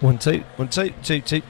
1 2 1 2 2 2.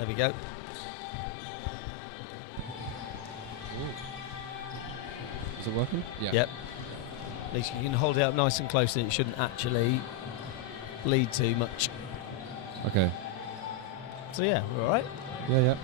There we go. Ooh. Is it working? Yeah. Yep. At least you can hold it up nice and close and it shouldn't actually bleed too much. Okay. So yeah, we're all right. Yeah, yeah.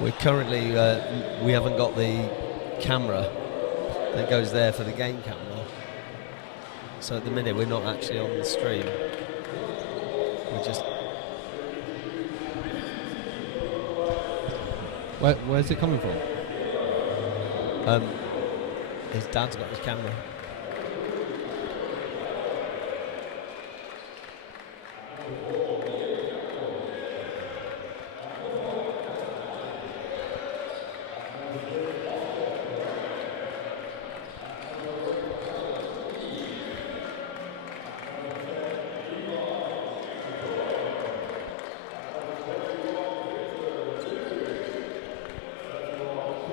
We're currently, we haven't got the camera that goes there for the game camera. So at the minute we're not actually on the stream. We're just... Where's it coming from? His dad's got his camera.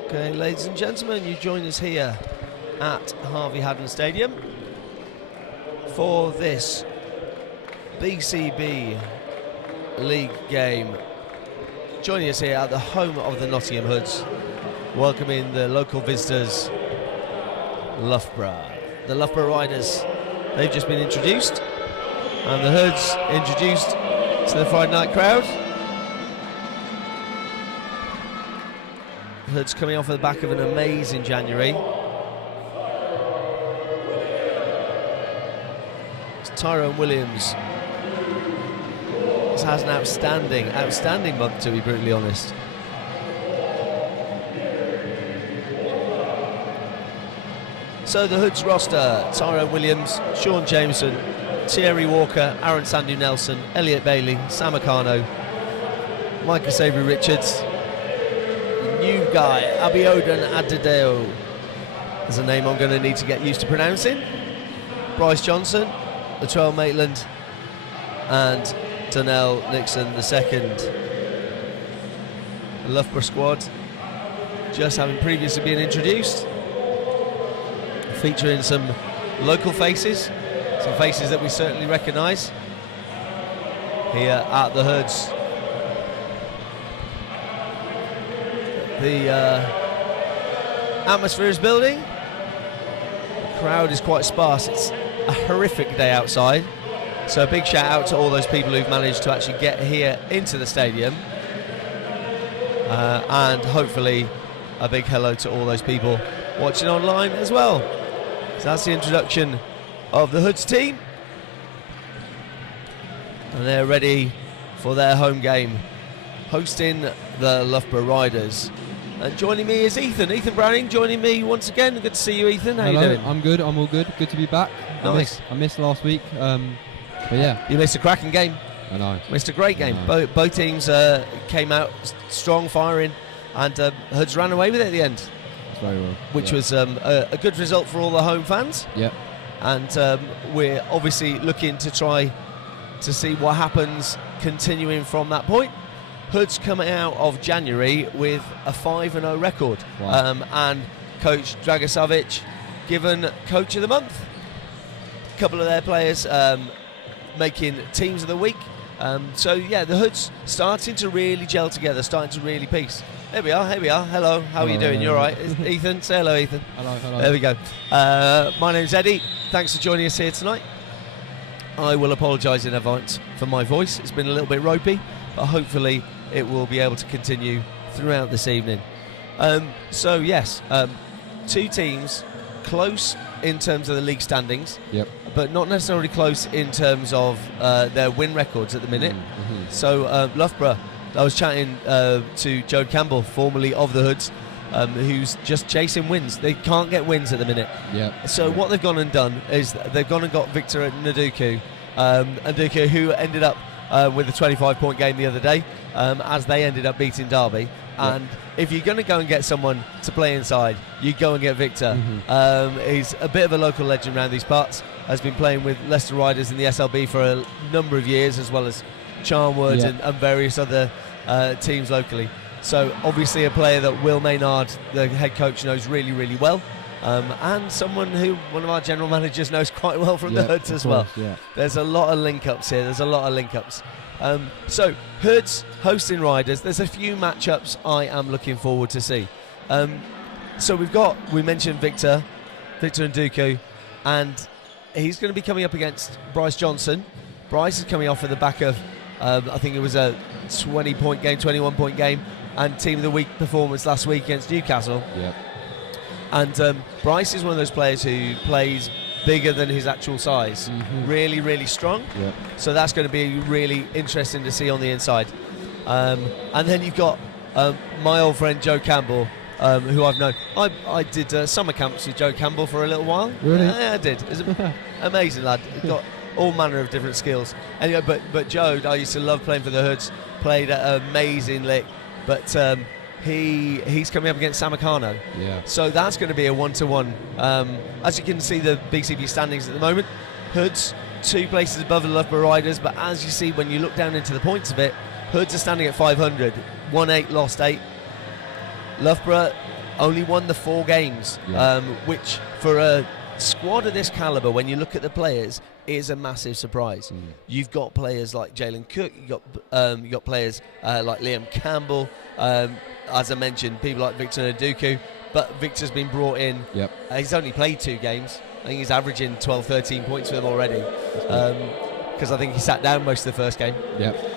Okay, ladies and gentlemen, you join us here at Harvey Haddon Stadium for this BCB League game. Joining us here at the home of the Nottingham Hoods, welcoming the local visitors, Loughborough. The Loughborough Riders, they've just been introduced, and the Hoods introduced to the Friday night crowd. Hoods coming off the back of an amazing January. It's Tyrone Williams. This has an outstanding month, to be brutally honest. So the Hoods roster: Tyrone Williams, Sean Jameson, Thierry Walker, Aaron Sandu Nelson, Elliot Bailey, Sam Akano, Micah Savory Richards, new guy, Abiodun Adedeo is a name I'm going to need to get used to pronouncing. Bryce Johnson, Latrell Maitland, and Donnell Nixon II. The Loughborough squad just having previously been introduced, featuring some local faces, some faces that we certainly recognise here at the Hoods. The atmosphere is building. The crowd is quite sparse. It's a horrific day outside. So a big shout out to all those people who've managed to actually get here into the stadium. And hopefully a big hello to all those people watching online as well. So that's the introduction of the Hoods team. And they're ready for their home game, hosting the Loughborough Riders. And joining me is Ethan Browning, joining me once again. Good to see you, Ethan. How Hello, you doing? I'm good. I'm all good. Good to be back. Nice. I missed last week, but yeah. You missed a cracking game. I know. Missed a great game. Both teams came out strong, firing, and Hoods ran away with it at the end. Very well. Which was a good result for all the home fans. Yeah. And we're obviously looking to try to see what happens continuing from that point. Hoods coming out of January with a 5-0 record. Wow. And Coach Dragosavic given Coach of the Month. A couple of their players making Teams of the Week. So yeah, the Hoods starting to really gel together, starting to really piece. Here we are. Hello, how are you doing? You all right? Ethan, say hello, Ethan. Hello. There we go. My name's Eddie. Thanks for joining us here tonight. I will apologise in advance for my voice. It's been a little bit ropey, but hopefully it will be able to continue throughout this evening. So yes, two teams close in terms of the league standings, Yep. but not necessarily close in terms of their win records at the minute. Mm-hmm. So Loughborough, I was chatting to Joe Campbell, formerly of the Hoods, who's just chasing wins. They can't get wins at the minute. Yeah. So what they've gone and done is they've gone and got Victor Nduku, who ended up with a 25-point game the other day, as they ended up beating Derby. And if you're going to go and get someone to play inside, you go and get Victor. He's a bit of a local legend around these parts, has been playing with Leicester Riders in the SLB for a number of years, as well as Charnwood and various other teams locally. So obviously a player that Will Maynard, the head coach, knows really, really well. And someone who one of our general managers knows quite well from the Hoods as well. There's a lot of link-ups here. So Hoods hosting Riders. There's a few matchups I am looking forward to see. So we mentioned Victor Nduku, and he's going to be coming up against Bryce Johnson. Bryce is coming off of the back of I think it was a 20-point game, 21-point game, and Team of the Week performance last week against Newcastle. And Bryce is one of those players who plays bigger than his actual size. Really, really strong. So that's going to be really interesting to see on the inside. And then you've got my old friend Joe Campbell, who I've known. I did summer camps with Joe Campbell for a little while. Really? Yeah, I did. It was an amazing lad. He got all manner of different skills. Anyway, but Joe, I used to love playing for the Hoods. Played at an amazing lick. But he's coming up against Samacano. So that's going to be a 1-to-1. As you can see, the BCB standings at the moment, Hoods 2 places above the Loughborough Riders, but as you see when you look down into the points of it, Hoods are standing at 500, won 8, lost 8. Loughborough only won the 4 games, which for a squad of this calibre, when you look at the players, is a massive surprise. You've got players like Jalen Cook, you've got players like Liam Campbell, as I mentioned, people like Victor Nduku, but Victor's been brought in. He's only played 2 games. I think he's averaging 12-13 points for them already, because I think he sat down most of the first game.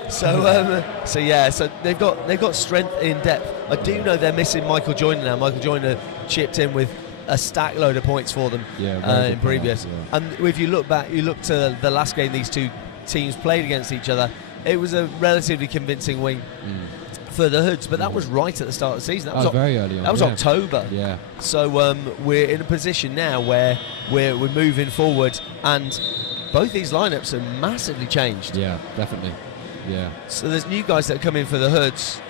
So they've got strength in depth. I do know they're missing Michael Joyner now. Michael Joyner chipped in with a stack load of points for them in previous. And if you look back, you look to the last game these two teams played against each other, it was a relatively convincing win for the Hoods, but that was right at the start of the season. That was very early on. That was October. So we're in a position now where we're moving forward, and both these lineups are massively changed. Definitely. So there's new guys that come in for the Hoods.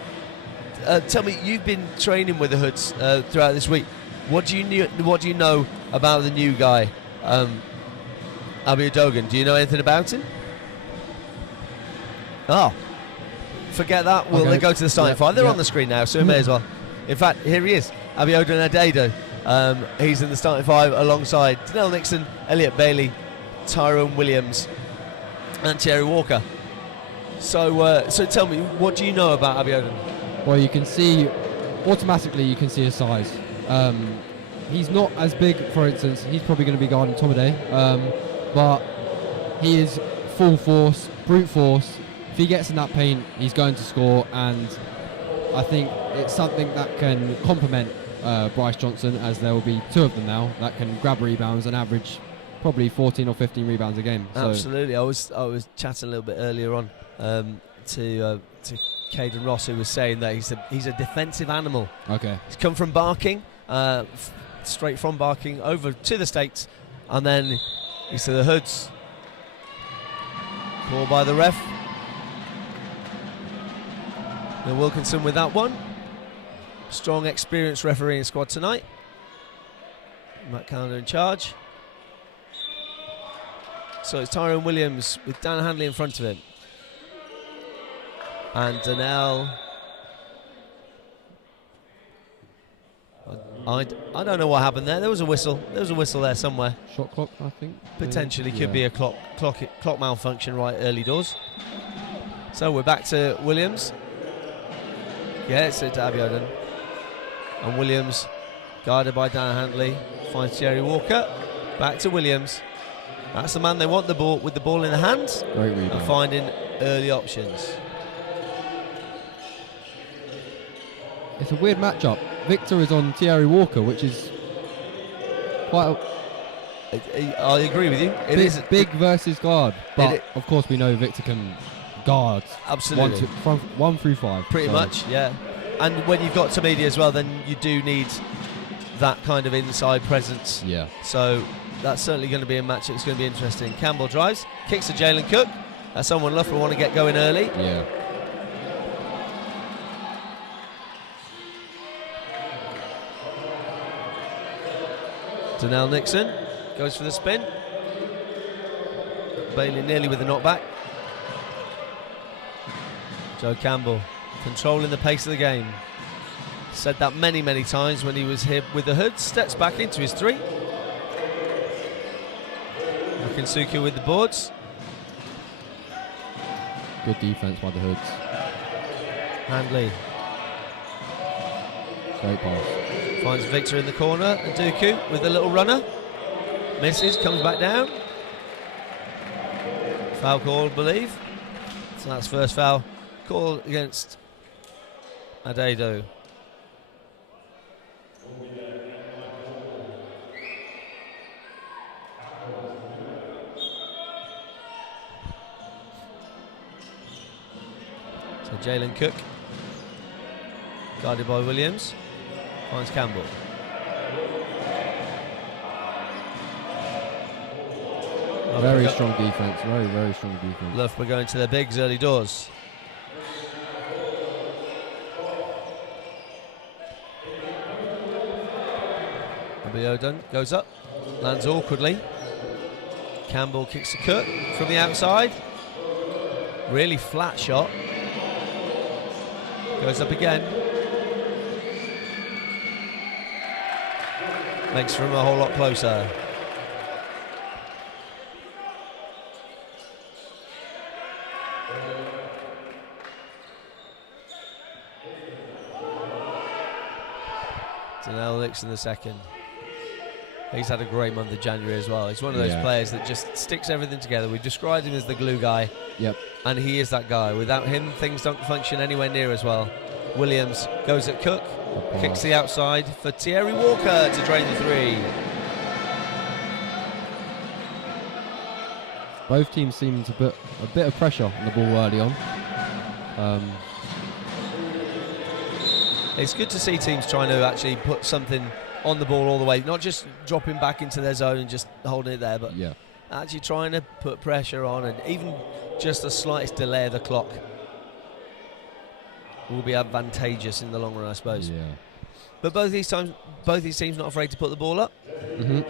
Tell me, you've been training with the Hoods throughout this week. What do you know about the new guy, Abiy Dogan? Do you know anything about him? Oh, forget that. We'll go to the starting 5. They're on the screen now, so we may as well. In fact, here he is, Abiodun Adedo. He's in the starting 5 alongside Donnell Nixon, Elliot Bailey, Tyrone Williams, and Thierry Walker. So tell me, what do you know about Abiodun? Well, you can see automatically. You can see his size. He's not as big, for instance. He's probably going to be guarding Tomaday, but he is full force, brute force. If he gets in that paint, he's going to score, and I think it's something that can complement Bryce Johnson, as there will be 2 of them now that can grab rebounds and average probably 14 or 15 rebounds a game. Absolutely. I was chatting a little bit earlier on to Caden Ross, who was saying that he's a defensive animal. Okay. He's come from Barking, straight from Barking over to the States, and then he's to the Hoods. Call by the ref. Neil Wilkinson with that one. Strong, experienced refereeing squad tonight. Matt Calendar in charge. So it's Tyrone Williams with Dan Handley in front of him. And Donnell. I don't know what happened there. There was a whistle. There was a whistle there somewhere. Shot clock, I think. Potentially could be a clock malfunction right early doors. So we're back to Williams. Yeah, it's to Abiodun. And Williams, guarded by Dan Handley, finds Jerry Walker. Back to Williams. That's the man they want with the ball in the hands. Great rebound. And finding early options. It's a weird matchup. Victor is on Thierry Walker, which is quite I agree with you. It is big versus guard. But of course we know Victor can guard. Absolutely. From 1 through 5. Pretty much, yeah. And when you've got Tamidi as well, then you do need that kind of inside presence. Yeah. So that's certainly going to be a match that's going to be interesting. Campbell drives, kicks to Jalen Cook. That's someone Loughborough want to get going early. Yeah. Donnell Nixon goes for the spin. Bailey nearly with the knockback. Joe Campbell controlling the pace of the game. Said that many, many times when he was here with the Hoods. Steps back into his 3. Akinsuku with the boards. Good defense by the Hoods. Handley Great pass. finds Victor in the corner. And Dooku with a little runner. Misses, comes back down. Foul call, I believe. So that's first foul call against Adedo. So Jalen Cook, guarded by Williams, finds Campbell. Very strong defense. Very, very strong defense. Loughborough going to their bigs early doors. Abiodun goes up, lands awkwardly. Campbell kicks to Cook from the outside. Really flat shot. Goes up again. Makes for him a whole lot closer. Donnell Nixon the second. He's had a great month of January as well. He's one of those players that just sticks everything together. We've described him as the glue guy. Yep. And he is that guy. Without him, things don't function anywhere near as well. Williams goes at Cook, kicks the outside for Thierry Walker to drain the 3. Both teams seem to put a bit of pressure on the ball early on. It's good to see teams trying to actually put something on the ball all the way, not just dropping back into their zone and just holding it there, but actually trying to put pressure on, and even just the slightest delay of the clock will be advantageous in the long run, I suppose. Yeah. But both these teams not afraid to put the ball up. Mm-hmm.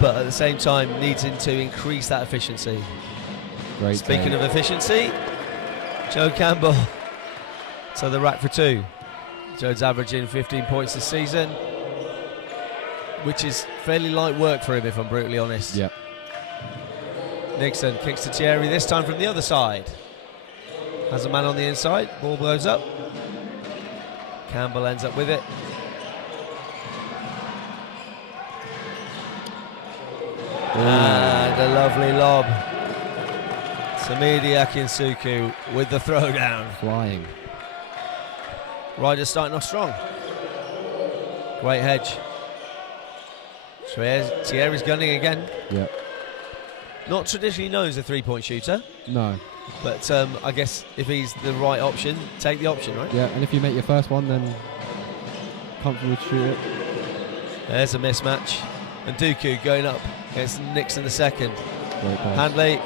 But at the same time needing to increase that efficiency. Great. Speaking of efficiency, Joe Campbell to the rack for 2. Joe's averaging 15 points this season, which is fairly light work for him, if I'm brutally honest. Yep. Nixon kicks to Thierry, this time from the other side. Has a man on the inside, ball blows up. Campbell ends up with it. And a lovely lob. Samidi Akinsuku with the throwdown. Flying. Riders starting off strong. Great hedge. Thierry's gunning again. Yep. Not traditionally known as a 3-point shooter. No. But I guess if he's the right option, take the option, right? Yeah, and if you make your first one, then comfortable to shoot it. There's a mismatch. And Dooku going up against Nixon the second. Great pass. Handley.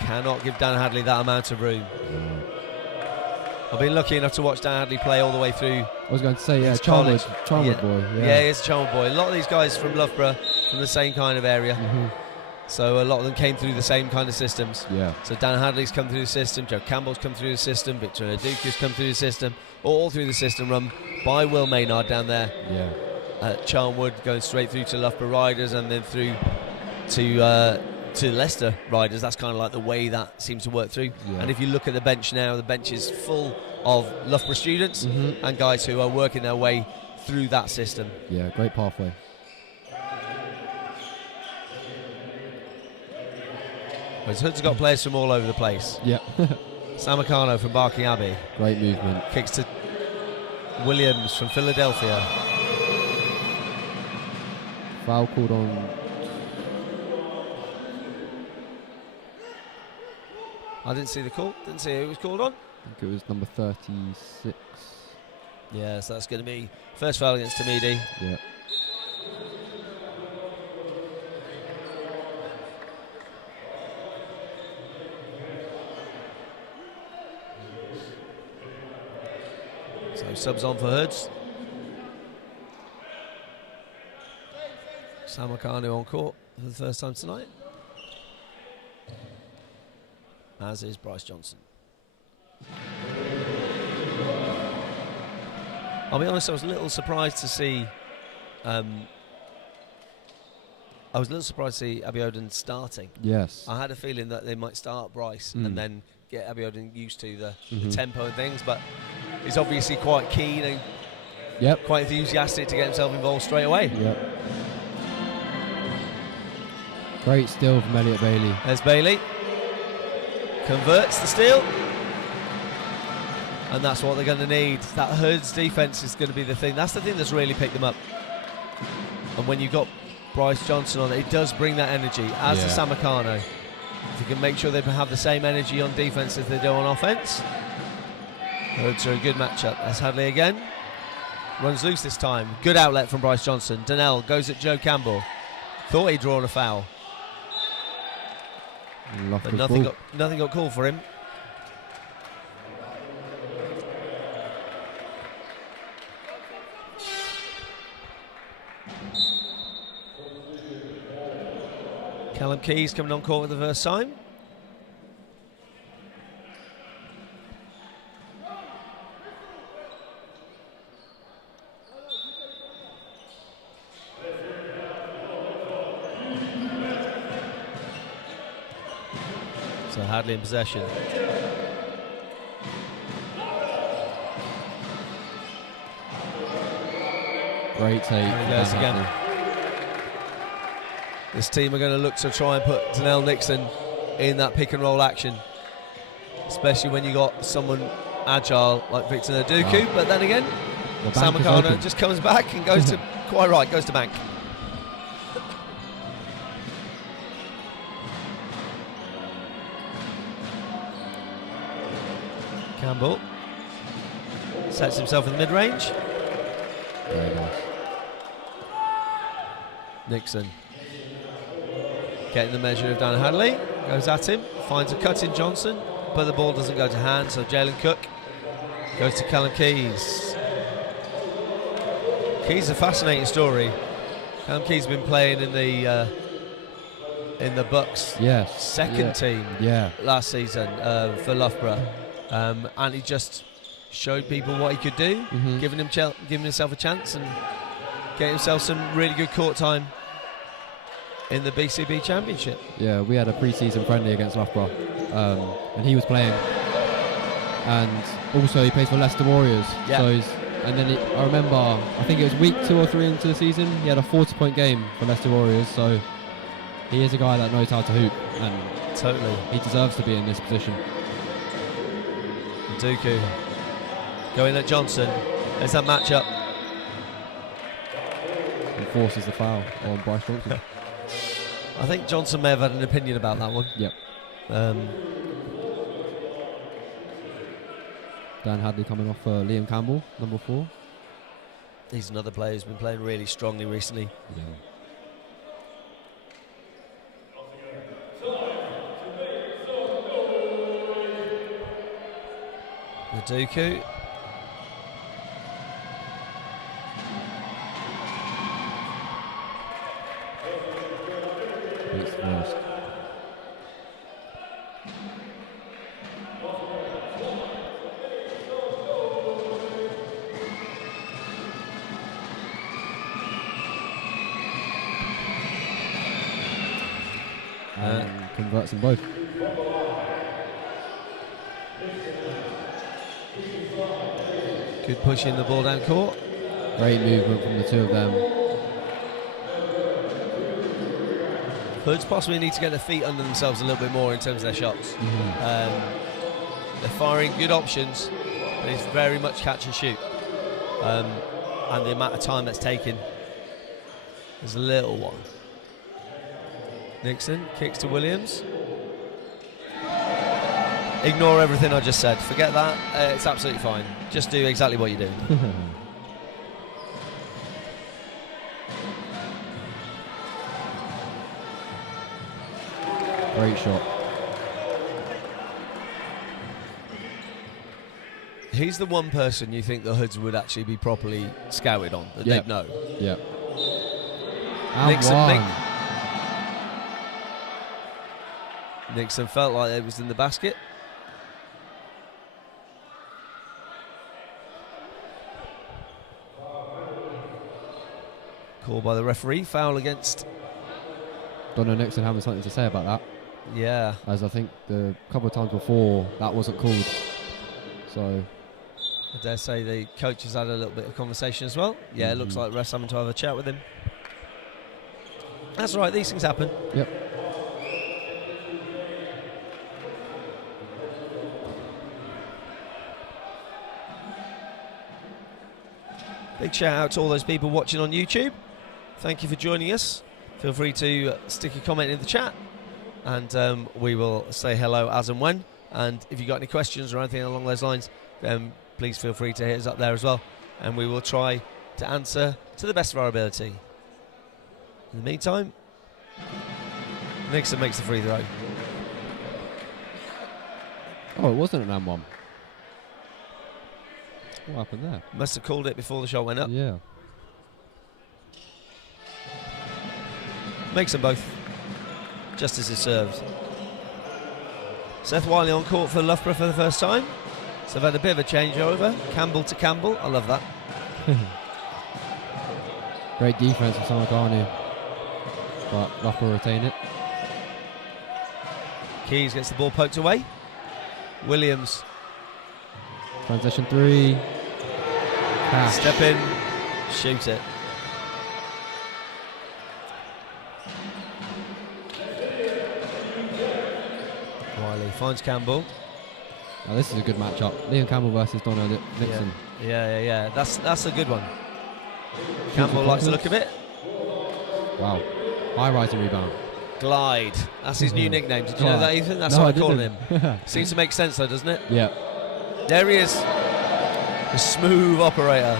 Cannot give Dan Hadley that amount of room. I've been lucky enough to watch Dan Hadley play all the way through. I was going to say, yeah, his Charnwood college. boy. Yeah, he's a Charnwood boy. A lot of these guys from Loughborough, from the same kind of area. So a lot of them came through the same kind of systems. Yeah. So Dan Hadley's come through the system, Joe Campbell's come through the system, Victor Duku's come through the system, all through the system run by Will Maynard down there. Yeah. At Charnwood, going straight through to Loughborough Riders and then through to Leicester Riders. That's kind of like the way that seems to work through. Yeah. And if you look at the bench now, the bench is full of Loughborough students and guys who are working their way through that system. Yeah, great pathway. Whereas Hood's got players from all over the place. Yeah. Samacano from Barking Abbey. Great movement. Kicks to Williams from Philadelphia. Foul called on. I didn't see the call. Didn't see who it was called on. I think it was number 36. Yeah, so that's going to be first foul against Tamidi. Yeah. So subs on for Hoods. Samakanu on court for the first time tonight, as is Bryce Johnson. I'll be honest, I was a little surprised to see Abiodun starting. Yes. I had a feeling that they might start Bryce and then get Abiodun used to the tempo and things, but he's obviously quite keen and quite enthusiastic to get himself involved straight away. Yep. Great steal from Elliot Bailey. There's Bailey. Converts the steal. And that's what they're going to need. That Hoods defence is going to be the thing. That's the thing that's really picked them up. And when you've got Bryce Johnson on it, it does bring that energy, as does Samacano. If you can make sure they have the same energy on defence as they do on offence. Hoods are a good matchup. That's Hadley again. Runs loose this time. Good outlet from Bryce Johnson. Donnell goes at Joe Campbell. Thought he'd drawn a foul. But nothing got called for him. Callum Keys coming on court for the first time. So Hadley in possession. Great take. There he goes again. This team are going to look to try and put Donnell Nixon in that pick and roll action, especially when you got someone agile like Victor Naduku. But then again, Samacano just comes back and goes to quite right, goes to bank. Campbell sets himself in the mid-range. Very nice. Nixon getting the measure of Dan Hadley, goes at him, finds a cut in Johnson, but the ball doesn't go to hand, so Jalen Cook goes to Callum Keys. Keys is a fascinating story. Callum Keys has been playing in the Bucks second team last season for Loughborough, and he just showed people what he could do, giving himself a chance and getting himself some really good court time in the BCB Championship. Yeah, we had a pre-season friendly against Loughborough, and he was playing, and also he plays for Leicester Warriors. Yeah. So I remember, I think it was week 2 or 3 into the season, he had a 40-point game for Leicester Warriors. So he is a guy that knows how to hoop, and totally he deserves to be in this position. Dooku going at Johnson. There's that matchup. And forces the foul on Bryce Johnson. I think Johnson may have had an opinion about that one. Yep. Dan Hadley coming off Liam Campbell, number 4. He's another player who's been playing really strongly recently. Yeah. Naduku. It's worst. And converts them both. Good pushing the ball down court. Great movement from the two of them. Hoods possibly need to get their feet under themselves a little bit more in terms of their shots. They're firing good options, but it's very much catch and shoot. And the amount of time that's taken is a little one. Nixon kicks to Williams. Ignore everything I just said. Forget that. It's absolutely fine. Just do exactly what you're doing. Great shot. He's the one person you think the Hoods would actually be properly scouted on, that Yep. they'd know. Yeah. And Nixon, one. Nixon felt like it was in the basket. Called by the referee, foul against. Don't know Nixon having something to say about that, Yeah, as I think the couple of times before that wasn't called. So I dare say the coach has had a little bit of conversation as well. Yeah, it looks like refs having to have a chat with him. That's right, these things happen. yep. Big shout out to all those people watching on YouTube. Thank you for joining us. Feel free to stick a comment in the chat, and we will say hello as and when. And if you've got any questions or anything along those lines, please feel free to hit us up there as well, and we will try to answer to the best of our ability. In the meantime, Nixon makes the free throw. Oh, it wasn't an M1. What happened there? Must have called it before the shot went up. Yeah. Makes them both, just as it serves. Seth Wiley on court for Loughborough for the first time. So they've had a bit of a changeover. Campbell to Campbell. I love that. Great defense from Samakanu, but Loughborough retain it. Keys gets the ball poked away. Williams. Transition 3. Cash. Step in. Shoot it. Wiley finds Campbell. Now this is a good matchup. Liam Campbell versus Donna Nixon. Yeah. That's a good one. Campbell likes the look of it. Wow. High rising rebound. Glide. That's his new nickname. Did you know that, Ethan? That's No, what I I call him. didn't. Seems to make sense though, doesn't it? Yeah. There he is. The smooth operator.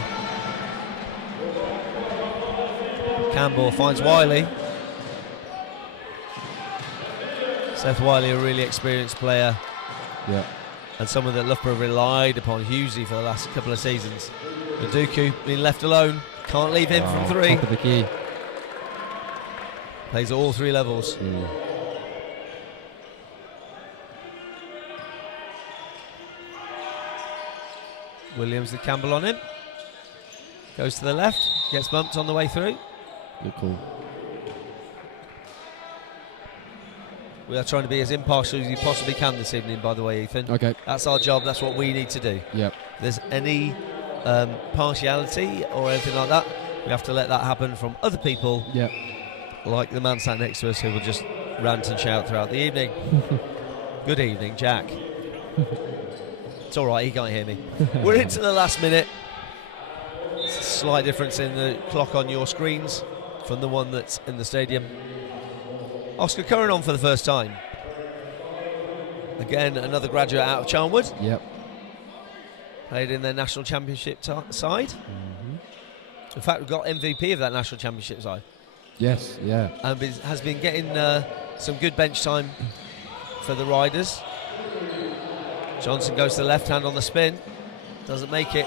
Campbell finds Wiley. Seth Wiley, a really experienced player, Yeah. and someone that Loughborough relied upon hugely for the last couple of seasons. Naduku being left alone. Can't leave him from three. Top of the key. Plays at all three levels. Mm. Williams with Campbell on him. Goes to the left. Gets bumped on the way through. Good call. We are trying to be as impartial as you possibly can this evening, by the way, Ethan. Okay. That's our job. That's what we need to do. Yep. If there's any partiality or anything like that, we have to let that happen from other people, Yep. like the man sat next to us who will just rant and shout throughout the evening. Good evening, Jack. It's all right, he can't hear me. We're into the last minute. It's a slight difference in the clock on your screens from the one that's in the stadium. Oscar Curran on for the first time. Again, another graduate out of Charnwood. Yep. Played in their national championship side. In fact, we've got MVP of that national championship side. Yes, yeah. And has been getting some good bench time for the Riders. Johnson goes to the left hand on the spin. Doesn't make it.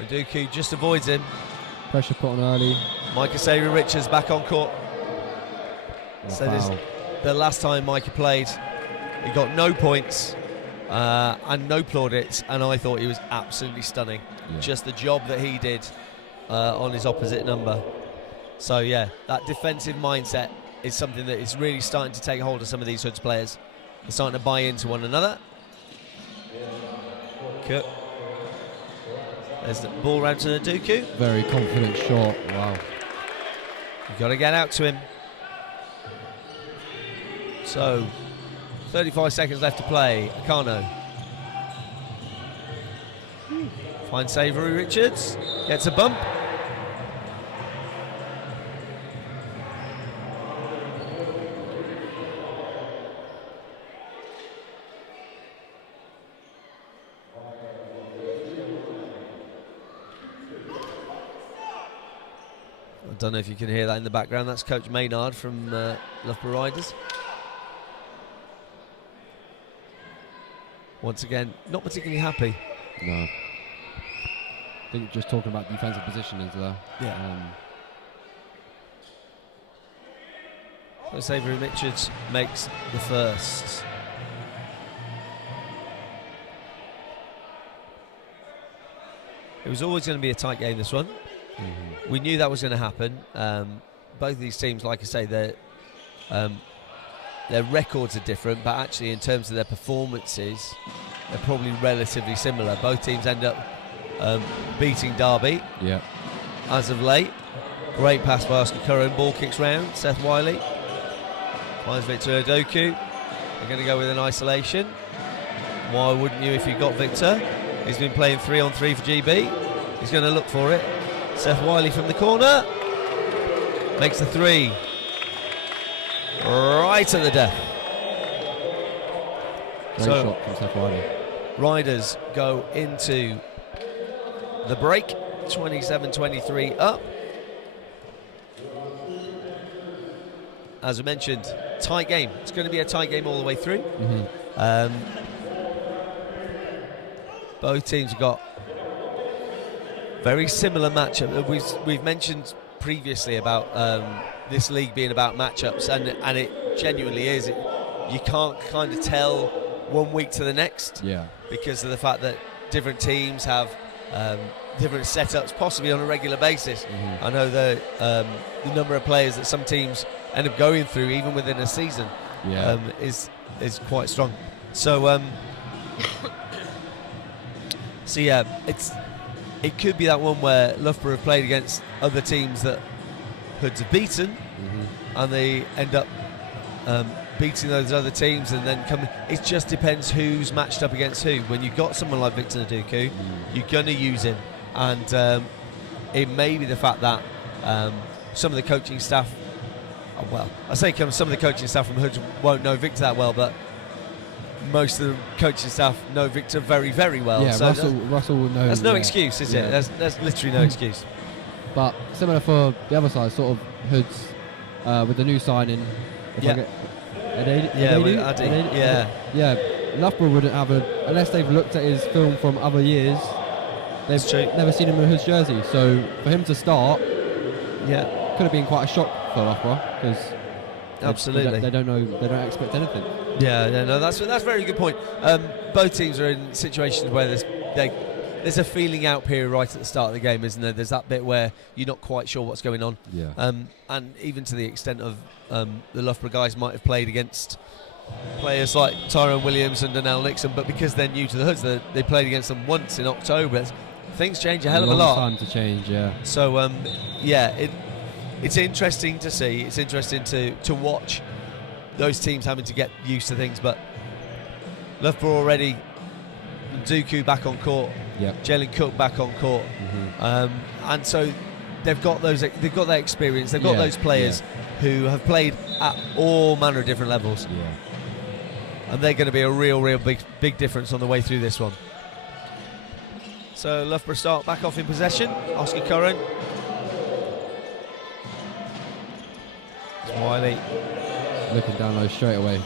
Nduku just avoids him. Pressure put on early. Micah Saviour-Richards back on court. So this the last time Micah played, he got no points and no plaudits, and I thought he was absolutely stunning. Yeah. Just the job that he did on his opposite number. So yeah, that defensive mindset is something that is really starting to take hold of some of these Hoods players. They're starting to buy into one another. Cook. There's the ball round to Nduku. Very confident shot. Wow. You've got to get out to him. So, 35 seconds left to play. Akano. Finds Saviour-Richards. Gets a bump. I don't know if you can hear that in the background. That's Coach Maynard from Loughborough Riders. Once again, not particularly happy. No. I think just talking about defensive position as well. Yeah. So Saviour-Richards makes the first. It was always going to be a tight game, this one. We knew that was going to happen. Both of these teams, like I say, their records are different, but actually in terms of their performances, they're probably relatively similar. Both teams end up beating Derby. Yeah. As of late. Great pass by Oscar Curran. Ball kicks round. Seth Wiley finds Victor Nduku. They're going to go with an isolation. Why wouldn't you if you got Victor? He's been playing 3-on-3 for GB. He's going to look for it. Seth Wiley from the corner makes the three right at the death. Great shot from Seth Wiley. Riders go into the break, 27-23 up. As I mentioned, tight game. It's going to be a tight game all the way through. Both teams have got very similar matchup. We've mentioned previously about this league being about matchups, and it genuinely is. You can't kind of tell 1 week to the next, because of the fact that different teams have different setups, possibly on a regular basis. I know the number of players that some teams end up going through, even within a season, is quite strong. So, it could be that one where Loughborough have played against other teams that Hoods have beaten, and they end up beating those other teams and then coming. It just depends who's matched up against who. When you've got someone like Victor Nduku, you're going to use him, and it may be the fact that some of the coaching staff, some of the coaching staff from Hoods won't know Victor that well, but most of the coaching staff know Victor very, very well. Yeah, so Russell will know. There's no excuse, is it? There's literally no excuse. But similar for the other side, sort of Hoods with the new signing. Loughborough wouldn't have unless they've looked at his film from other years. They've never seen him in a Hoods jersey, so for him to start, could have been quite a shock for Loughborough, because absolutely they don't know, they don't expect anything. That's a very good point. Both teams are in situations where there's a feeling out period right at the start of the game, isn't there? There's that bit where you're not quite sure what's going on. And even to the extent of the Loughborough guys might have played against players like Tyrone Williams and Donnell Nixon, but because they're new to the Hoods, they played against them once in October. Things change a hell of a lot. Time to change, So it's interesting to see. It's interesting to watch those teams having to get used to things. But Loughborough already, Nduku back on court, Jalen Cook back on court, and so they've got that experience. They've got those players who have played at all manner of different levels, and they're going to be a real big difference on the way through this one. So Loughborough start back off in possession. Oscar Curran. It's Wiley. Looking down low straight away.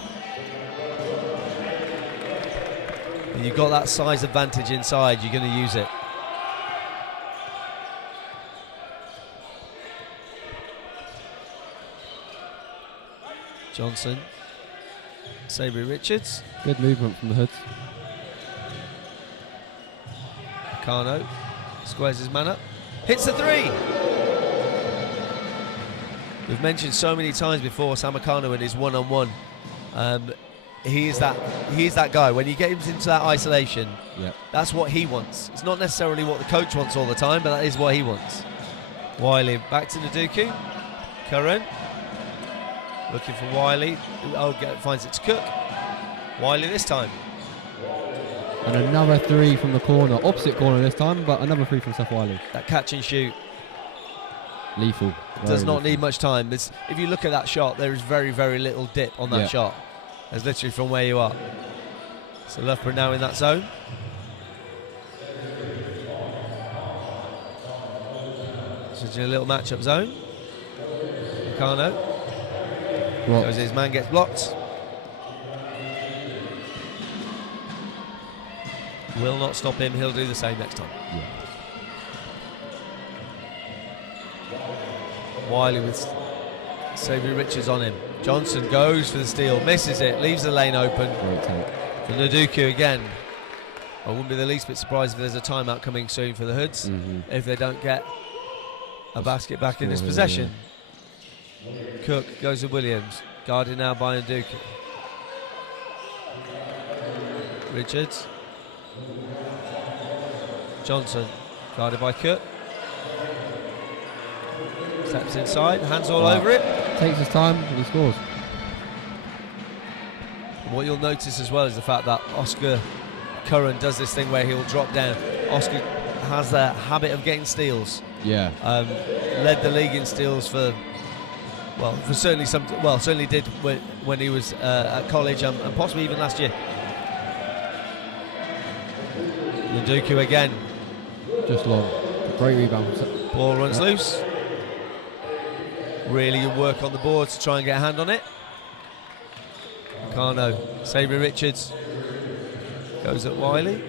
And you've got that size advantage inside, you're going to use it. Johnson. Sabry Richards. Good movement from the Hoods. Carno squares his man up. Hits the three! We've mentioned so many times before Samacano and his one-on-one. He's that guy. When you get him into that isolation, that's what he wants. It's not necessarily what the coach wants all the time, but that is what he wants. Wiley back to Nduku. Curran looking for Wiley. Finds it to Cook. Wiley this time. And another three from the corner, opposite corner this time, but another three from Seth Wiley. That catch and shoot. Lethal. Does not need much time. If you look at that shot, there is very little dip on that shot. It's literally from where you are. So Loughborough now in that zone. Such a little match-up zone. Carno. Goes his man, gets blocked. Will not stop him, he'll do the same next time. Wiley with Sabry Richards on him. Johnson goes for the steal, misses it, leaves the lane open. For Nduku again. I wouldn't be the least bit surprised if there's a timeout coming soon for the Hoods, if they don't get a basket back in this possession. Cook goes to Williams, guarded now by Nduku. Richards. Johnson, guarded by Cook. Steps inside, hands all over it. Takes his time and he scores. And what you'll notice as well is the fact that Oscar Curran does this thing where he'll drop down. Oscar has the habit of getting steals. Led the league in steals for certainly did when he was at college and possibly even last year. Nduku again. Just long. Great rebound. Ball runs loose. Really good work on the board to try and get a hand on it. Carno, Sabry Richards goes at Wiley.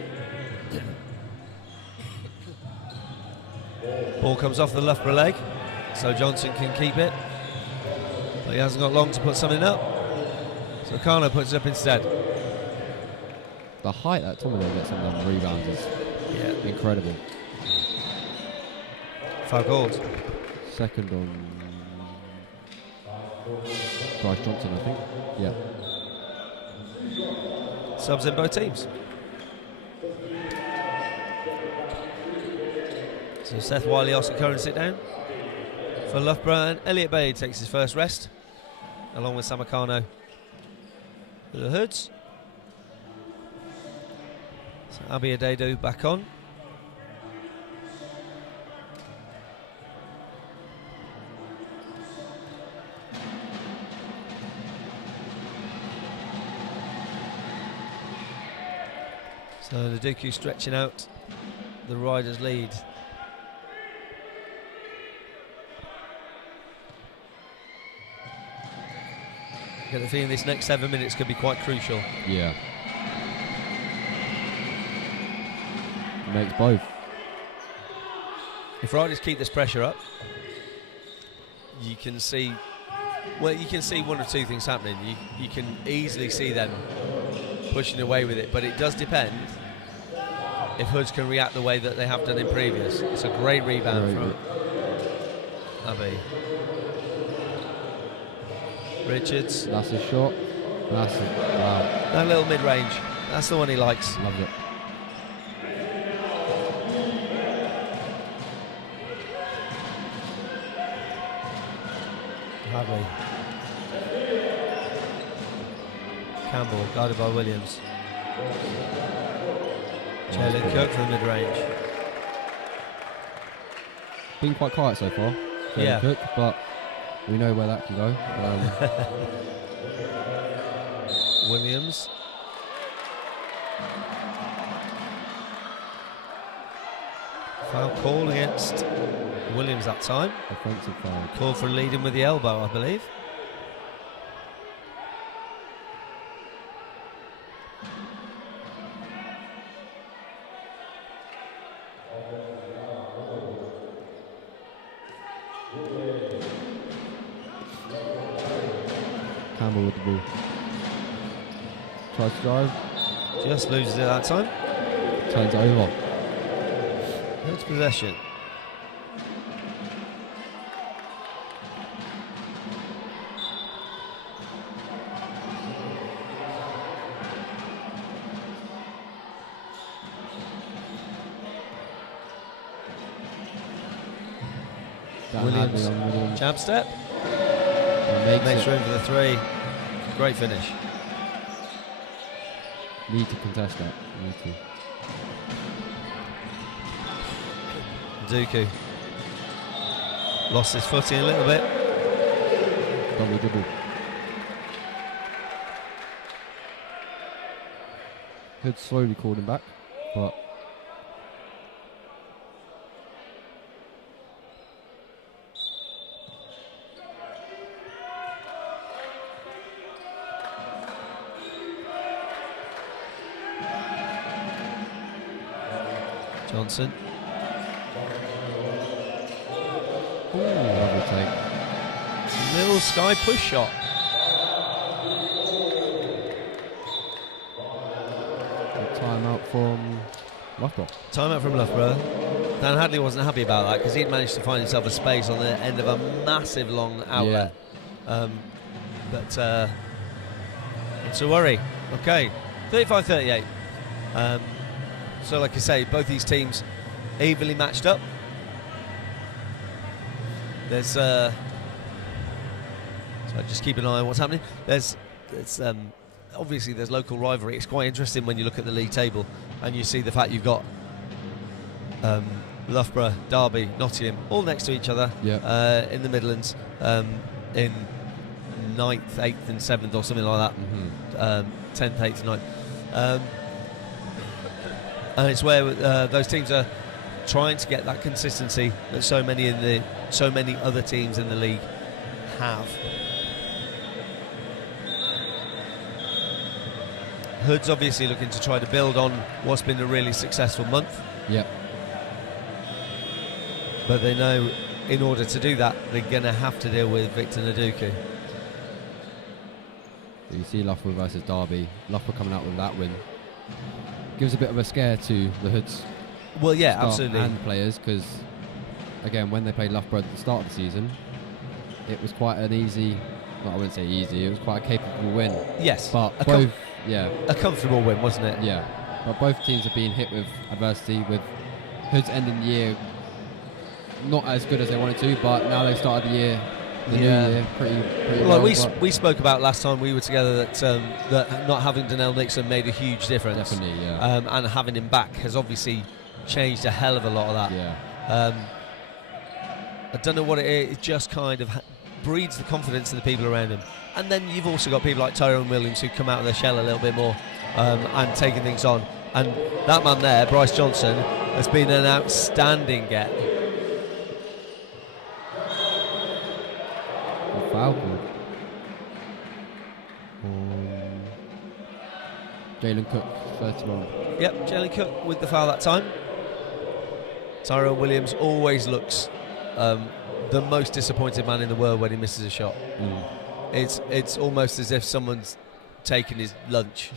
Ball comes off the Loughborough leg, so Johnson can keep it. But he hasn't got long to put something up. So Carno puts it up instead. The height that Tommy gets on them rebounds is incredible. Foul called. Second on Bryce Johnson, I think. Subs in both teams. So Seth Wiley, Oscar Curran sit down for Loughborough, and Elliot Bailey takes his first rest, along with Samacano for the Hoods. So Abi Adedo back on. So Nduku stretching out the Riders' lead. I get the feeling this next 7 minutes could be quite crucial. Makes both. If Riders keep this pressure up, you can see one or two things happening. You can easily see them pushing away with it, but it does depend if Hoods can react the way that they have done in previous. It's a great rebound from Abbey. Richards. That's a shot. Wow. That little mid-range, that's the one he likes. Loves it. Hadley. Campbell, guarded by Williams. Jalen Cook for the mid-range. been quite quiet so far. Yeah. Cook, but we know where that can go. Williams. Foul call against Williams that time. Offensive foul. Call for leading with the elbow, I believe. Campbell with the ball. Tries to drive. Just loses it that time. Turns it over. It's possession. Williams, jab step. Makes room for the three. Great finish. Need to contest that. Need to. Dooku lost his footing a little bit. Double. Hood slowly called him back, but Johnson. ooh, lovely take. Little sky push shot. Timeout from Loughborough. Timeout from Loughborough. Dan Hadley wasn't happy about that because he'd managed to find himself a space on the end of a massive long outlet. But it's a worry. Okay, 35-38. So like I say, both these teams evenly matched up. There's so just keep an eye on what's happening. There's obviously there's local rivalry. It's quite interesting when you look at the league table and you see the fact you've got Loughborough, Derby, Nottingham all next to each other in the Midlands, in 9th, 8th and 7th or something like that. 10th, 8th, 9th. And it's where those teams are trying to get that consistency that so many other teams in the league have. Hood's obviously looking to try to build on what's been a really successful month. Yep. But they know in order to do that, they're going to have to deal with Victor Naduku. You see Loughborough versus Derby. Loughborough coming out with that win gives a bit of a scare to the Hoods. Well, yeah, absolutely. And players, because again, when they played Loughborough at the start of the season, it was quite an easy. Well, I wouldn't say easy. It was quite a capable win. Yes, but a comfortable win, wasn't it? Yeah, but both teams have been hit with adversity. With Hoods ending the year not as good as they wanted to, but now they started the year. New year, pretty well. We spoke about last time we were together that not having Donnell Nixon made a huge difference. Definitely, yeah. And having him back has obviously changed a hell of a lot of that. Yeah. I don't know what it is. It just kind of breeds the confidence in the people around him. And then you've also got people like Tyrone Williams who come out of their shell a little bit more and taking things on. And that man there, Bryce Johnson, has been an outstanding get. Foul called. Jalen Cook, 31. Yep, Jalen Cook with the foul that time. Tyrone Williams always looks the most disappointed man in the world when he misses a shot. It's almost as if someone's taken his lunch.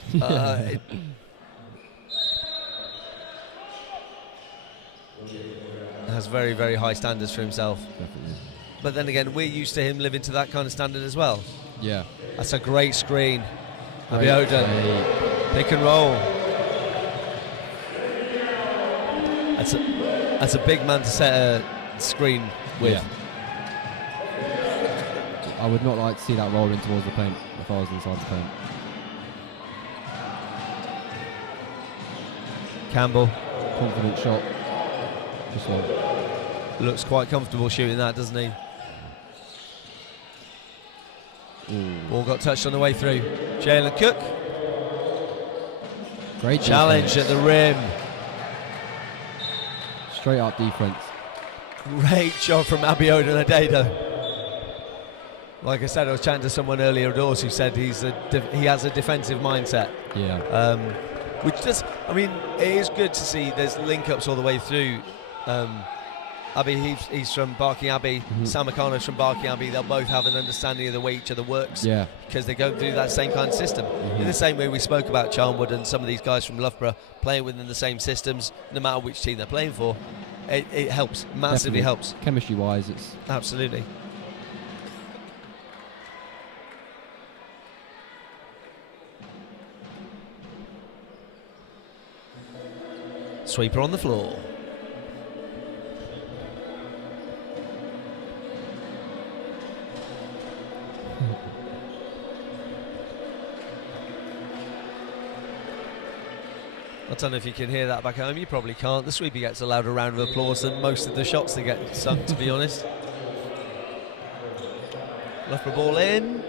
Has very, very high standards for himself. Definitely. But then again, we're used to him living to that kind of standard as well. Yeah. That's a great screen. Abiodun, pick and roll. That's a big man to set a screen with. Yeah. I would not like to see that rolling towards the paint if I was inside the paint. Campbell. Confident shot. Just like. Looks quite comfortable shooting that, doesn't he? Ball got touched on the way through. Jalen Cook. Great challenge defense. at the rim. Straight up defense. Great shot from Abiodun Adedo. Like I said, I was chatting to someone earlier doors who said he has a defensive mindset. Yeah. Which does, I mean, it is good to see there's link-ups all the way through. Abbey, he's from Barking Abbey. Sam Akano's from Barking Abbey. They'll both have an understanding of the way each other works. Yeah. Because they go through that same kind of system. In the same way we spoke about Charnwood and some of these guys from Loughborough playing within the same systems, no matter which team they're playing for. It helps, massively helps. Chemistry-wise, it's... Absolutely. Sweeper on the floor. I don't know if you can hear that back home. You probably can't. The sweeper gets a louder round of applause than most of the shots that get sunk, to be honest. Loughborough ball in.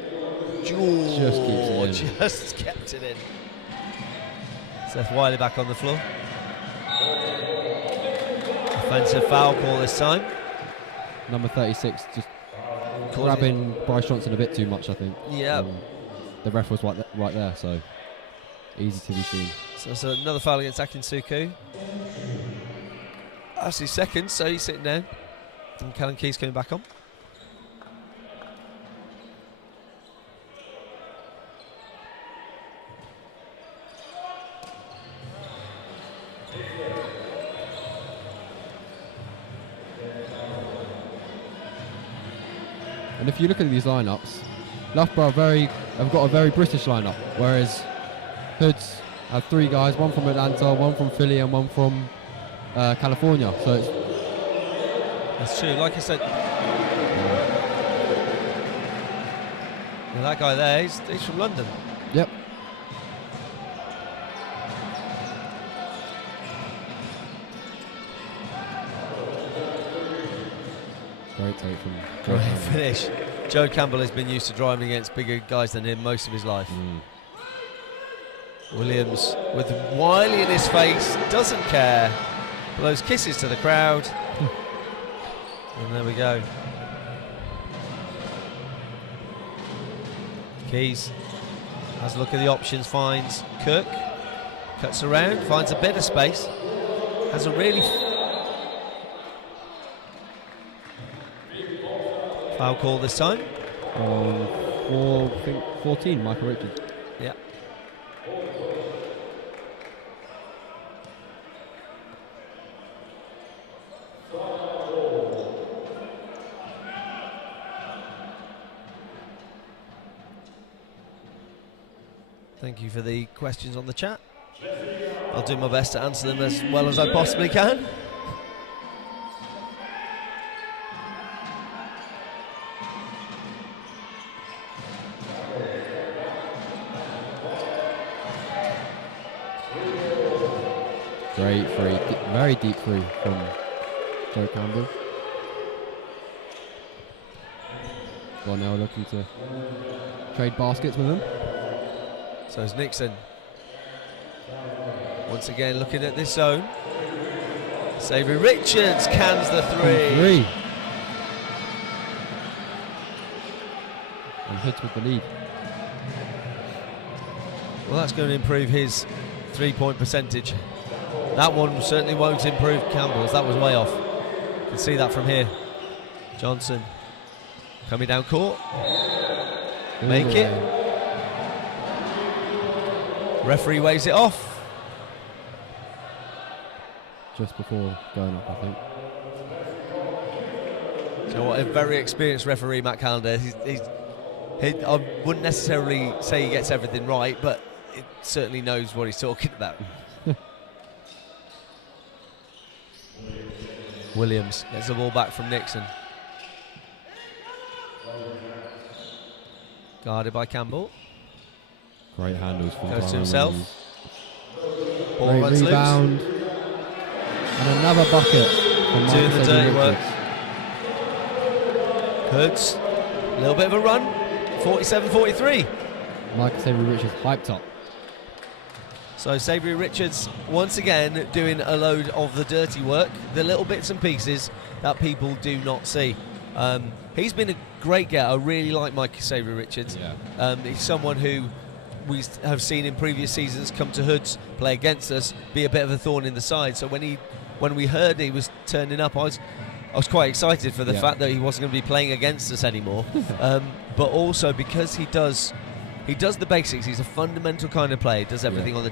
Just kept it in. Seth Wiley back on the floor. Offensive foul call this time. Number 36 just grabbing Bryce Johnson a bit too much, I think. Yeah. The ref was right there, so easy to be seen. So another foul against Akinsuku. Actually second, so he's sitting down. And Callum Key's coming back on. And if you look at these lineups, Loughborough have got a very British lineup, whereas Hoods have three guys, one from Atlanta, one from Philly, and one from California. So it's that's true. Like I said, that guy there, he's from London. Yep. Great take from Great finish. Joe Campbell has been used to driving against bigger guys than him most of his life. Williams with Wiley in his face, doesn't care. Blows kisses to the crowd. And there we go. Keys has a look at the options, finds Cook, cuts around, finds a bit of space. Hasn't really... Foul call this time. I think 14, Michael Richards. Yeah. Thank you for the questions on the chat. I'll do my best to answer them as well as I possibly can. Great free, very deep free from Joe Campbell. Well, now looking to trade baskets with him. So is Nixon. Once again looking at this zone. Savoury Richards cans the three. And hits with the lead. Well, that's going to improve his three-point percentage. That one certainly won't improve Campbell's. That was way off. You can see that from here. Johnson coming down court. Make it. Referee waves it off. Just before going up, I think. Do you know what? A very experienced referee, Matt Callender. I wouldn't necessarily say he gets everything right, but he certainly knows what he's talking about. Williams gets the ball back from Nixon. Guarded by Campbell. Great handles from Goes to himself. Ball Great runs rebound. loose. And another bucket from Doing the dirty work. Hoods, a little bit of a run, 47-43. Michael Savoury Richards hyped up. So Savoury Richards once again doing a load of the dirty work, the little bits and pieces that people do not see. He's been a great get. I really like Michael Savoury Richards. Yeah. He's someone who we have seen in previous seasons come to Hoods, play against us, be a bit of a thorn in the side. So when we heard he was turning up, I was quite excited for the fact that he wasn't going to be playing against us anymore. But also because he does the basics. He's a fundamental kind of player. He does everything on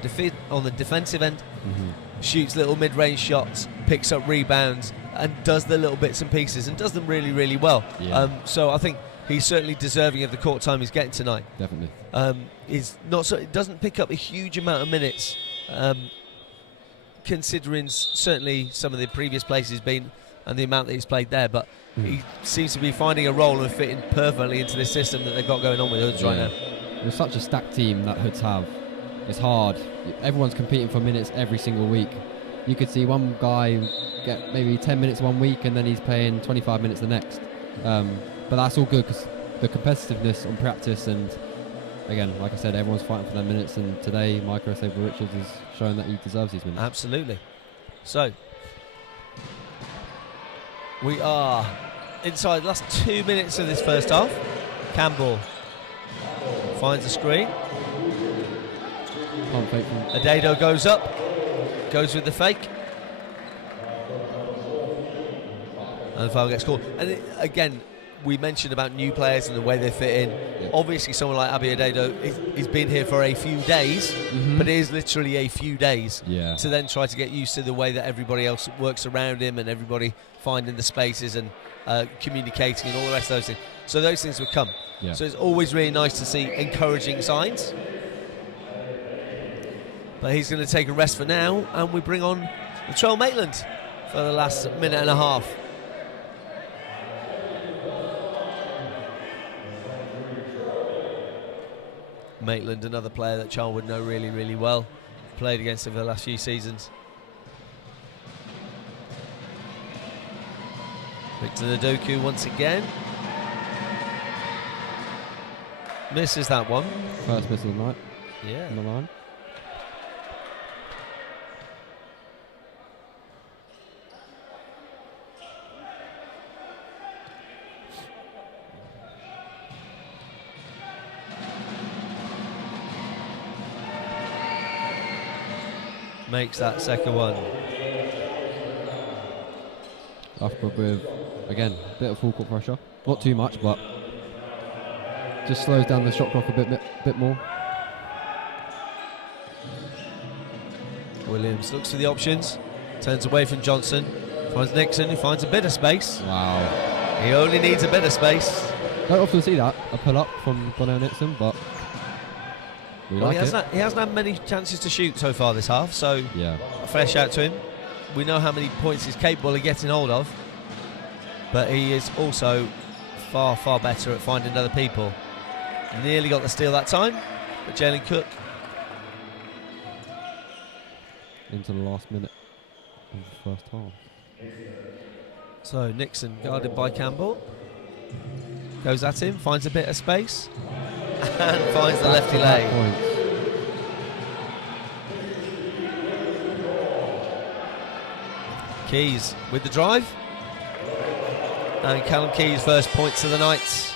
the defensive end, shoots little mid-range shots, picks up rebounds, and does the little bits and pieces, and does them really, really well. So I think he's certainly deserving of the court time he's getting tonight. Definitely. He doesn't pick up a huge amount of minutes, considering certainly some of the previous places he's been and the amount that he's played there, but he seems to be finding a role and fitting perfectly into the system that they've got going on with Hoods right now. There's such a stacked team that Hoods have. It's hard. Everyone's competing for minutes every single week. You could see one guy get maybe 10 minutes one week and then he's playing 25 minutes the next. But that's all good because the competitiveness on practice, and again, like I said, everyone's fighting for their minutes, and today Michael Savoury Richards is showing that he deserves these minutes. Absolutely. So we are inside the last 2 minutes of this first half. Campbell finds a screen. Can't fake from Adado goes up, goes with the fake, and the foul gets called. And again, we mentioned about new players and the way they fit in. Yeah. Obviously, someone like Abi Adado, he's been here for a few days, but it is literally a few days to then try to get used to the way that everybody else works around him and everybody finding the spaces and communicating and all the rest of those things. So those things will come. Yeah. So it's always really nice to see encouraging signs. But he's going to take a rest for now, and we bring on Latrell Maitland for the last minute and a half. Maitland, another player that Charles would know really, really well. Played against him for the last few seasons. Victor Nadoku once again. Misses that one. first miss of the night. Yeah. On the line. Makes that second one. Loughborough with, again, a bit of full court pressure. Not too much, but just slows down the shot clock a bit more. Williams looks for the options, turns away from Johnson, finds Nixon, who finds a bit of space. Wow. He only needs a bit of space. Don't often see that, a pull up from Donnell Nixon, but we like it. He hasn't had many chances to shoot so far this half, so Yeah. a fair shout to him. We know how many points he's capable of getting hold of, but he is also far, far better at finding other people. Nearly got the steal that time, but Jalen Cook. Into the last minute of the first half. So Nixon guarded by Campbell. Goes at him, finds a bit of space, and finds the lefty leg. Points. Keys with the drive. And Callum Keys' first points of the night.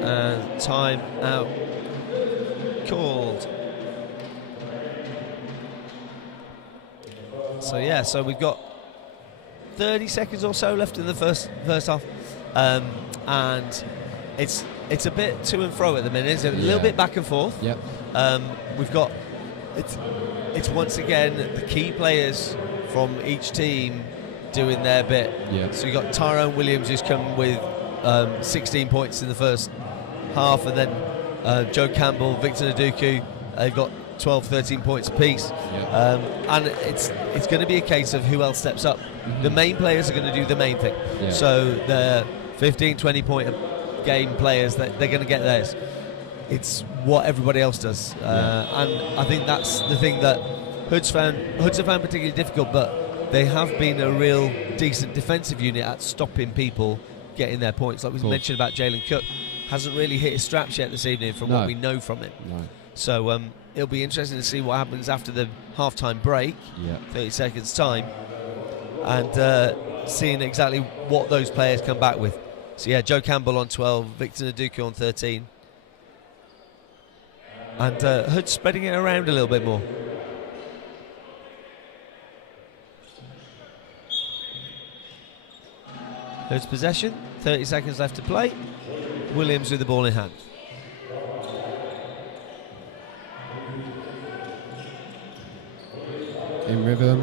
And time out called. So yeah, so we've got 30 seconds or so left in the first half, and it's a bit to and fro at the minute. It's a little bit back and forth. Yep. We've got it's once again the key players from each team doing their bit. Yeah. So you've got Tyrone Williams, who's come with 16 points in the first half, and then Joe Campbell, Victor Naduku, they've got 12, 13 points apiece. Yeah. And it's going to be a case of who else steps up. Mm-hmm. The main players are going to do the main thing. Yeah. So the 15, 20 point a game players, they're going to get theirs. It's what everybody else does. And I think that's the thing that Hoods have found particularly difficult, but they have been a real decent defensive unit at stopping people getting their points. Like we mentioned about Jalen Cook, hasn't really hit his straps yet this evening from what we know from him. No. So it'll be interesting to see what happens after the half-time break, 30 seconds time, and seeing exactly what those players come back with. So yeah, Joe Campbell on 12, Victor Nduku on 13, and Hood spreading it around a little bit more. Hood's possession, 30 seconds left to play. Williams with the ball in hand. In rhythm.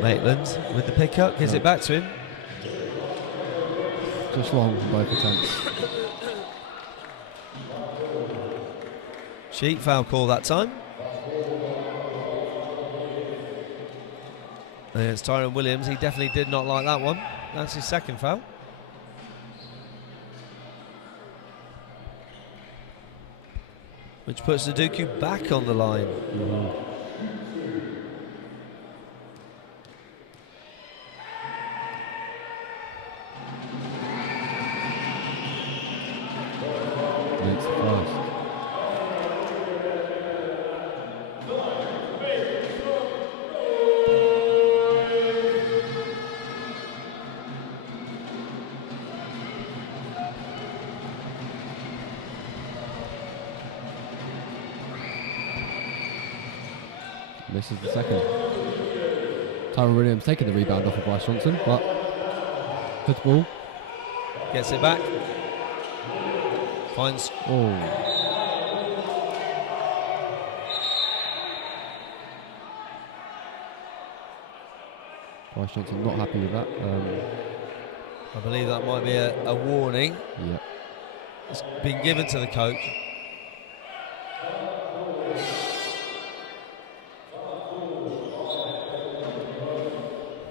Maitland with the pickup, gives it back to him. Just long from both attempts. Sheet foul call that time. And it's Tyrone Williams. He definitely did not like that one. That's his second foul. Which puts Nduku back on the line. Makes it fast. Misses the second. Tyrone Williams taking the rebound off of Bryce Johnson, but good ball. Gets it back. Finds. Oh. Bryce Johnson not happy with that. I believe that might be a warning. Yeah. It's been given to the coach.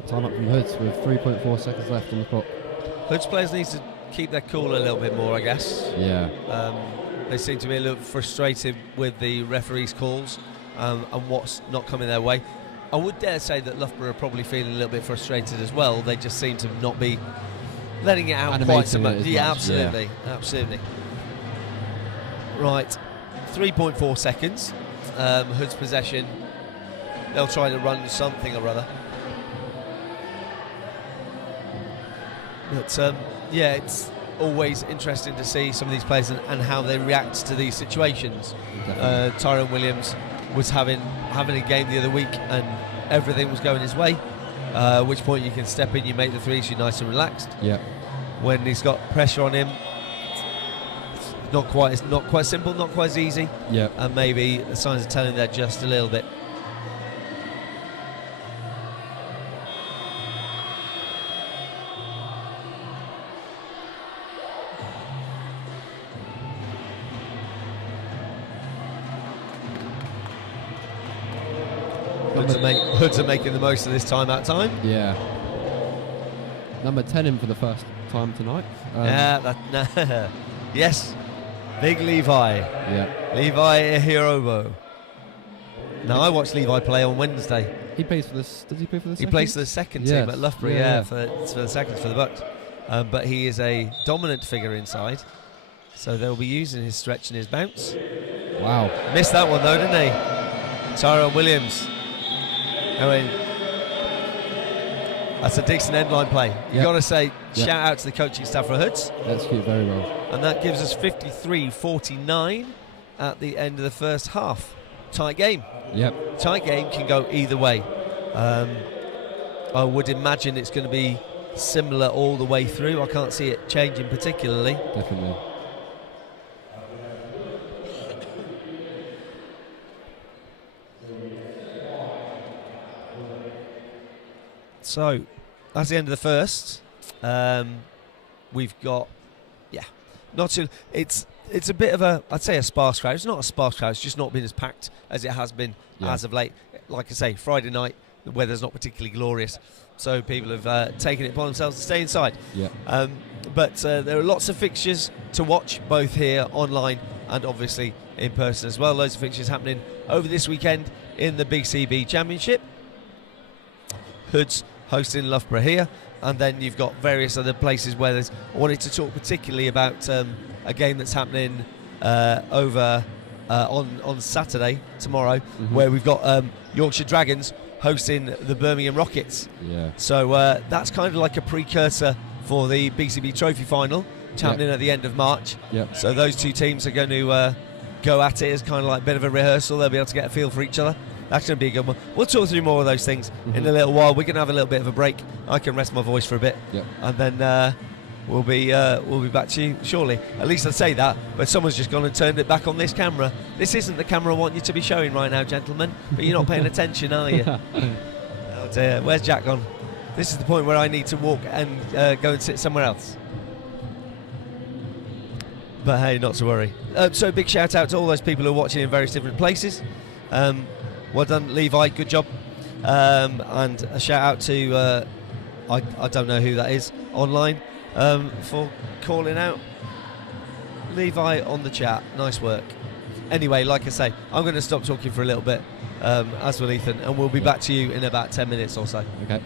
Time up from Hoods with 3.4 seconds left on the clock. Hoods players need to keep their cool a little bit more, I guess. Yeah. They seem to be a little frustrated with the referees' calls and what's not coming their way. I would dare say that Loughborough are probably feeling a little bit frustrated as well. They just seem to not be letting it out quite so much. Yeah, absolutely, absolutely. Right, 3.4 seconds. Hood's possession. They'll try to run something or other. But yeah, it's always interesting to see some of these players and how they react to these situations. Tyrone Williams was having a game the other week and everything was going his way. At which point you can step in, you make the threes, you're nice and relaxed. Yeah. When he's got pressure on him, it's not quite simple, not quite as easy. Yeah. And maybe the signs are telling that just a little bit. Hoods are making the most of this time out time. Yeah. Number 10 in for the first time tonight. Yes. Big Levi. Yeah. Levi Ihirobo. Now I watched Levi play on Wednesday. He plays for this. Does he play for the second? He plays for the second team at Loughborough, for the seconds for the Bucks. But he is a dominant figure inside. So they'll be using his stretch and his bounce. Wow. Missed that one though, didn't he? Tyrone Williams. I mean, that's a decent end line play. You've got to say, shout out to the coaching staff for Hoods. Execute very well. And that gives us 53-49 at the end of the first half. Tight game. Yep. Tight game can go either way. I would imagine it's going to be similar all the way through. I can't see it changing particularly. Definitely. So, that's the end of the first. We've got, not too. It's a bit of I'd say a sparse crowd. It's not a sparse crowd. It's just not been as packed as it has been as of late. Like I say, Friday night, the weather's not particularly glorious, so people have taken it upon themselves to stay inside. Yeah. But there are lots of fixtures to watch, both here online and obviously in person as well. Loads of fixtures happening over this weekend in the BCB Championship. Hoods hosting Loughborough here, and then you've got various other places where there's. I wanted to talk particularly about a game that's happening over on Saturday tomorrow, where we've got Yorkshire Dragons hosting the Birmingham Rockets. Yeah. So that's kind of like a precursor for the BCB Trophy final, which happening at the end of March. Yep. So those two teams are going to go at it as kind of like a bit of a rehearsal. They'll be able to get a feel for each other. That's going to be a good one. We'll talk through more of those things in a little while. We're going to have a little bit of a break. I can rest my voice for a bit, and then we'll be back to you shortly. At least I'd say that, but someone's just gone and turned it back on this camera. This isn't the camera I want you to be showing right now, gentlemen, but you're not paying attention, are you? Oh dear, where's Jack gone? This is the point where I need to walk and go and sit somewhere else. But hey, not to worry. So big shout out to all those people who are watching in various different places. Well done, Levi, good job. And a shout out to, I don't know who that is online, for calling out Levi on the chat. Nice work. Anyway, like I say, I'm going to stop talking for a little bit, as will Ethan, and we'll be back to you in about 10 minutes or so. Okay.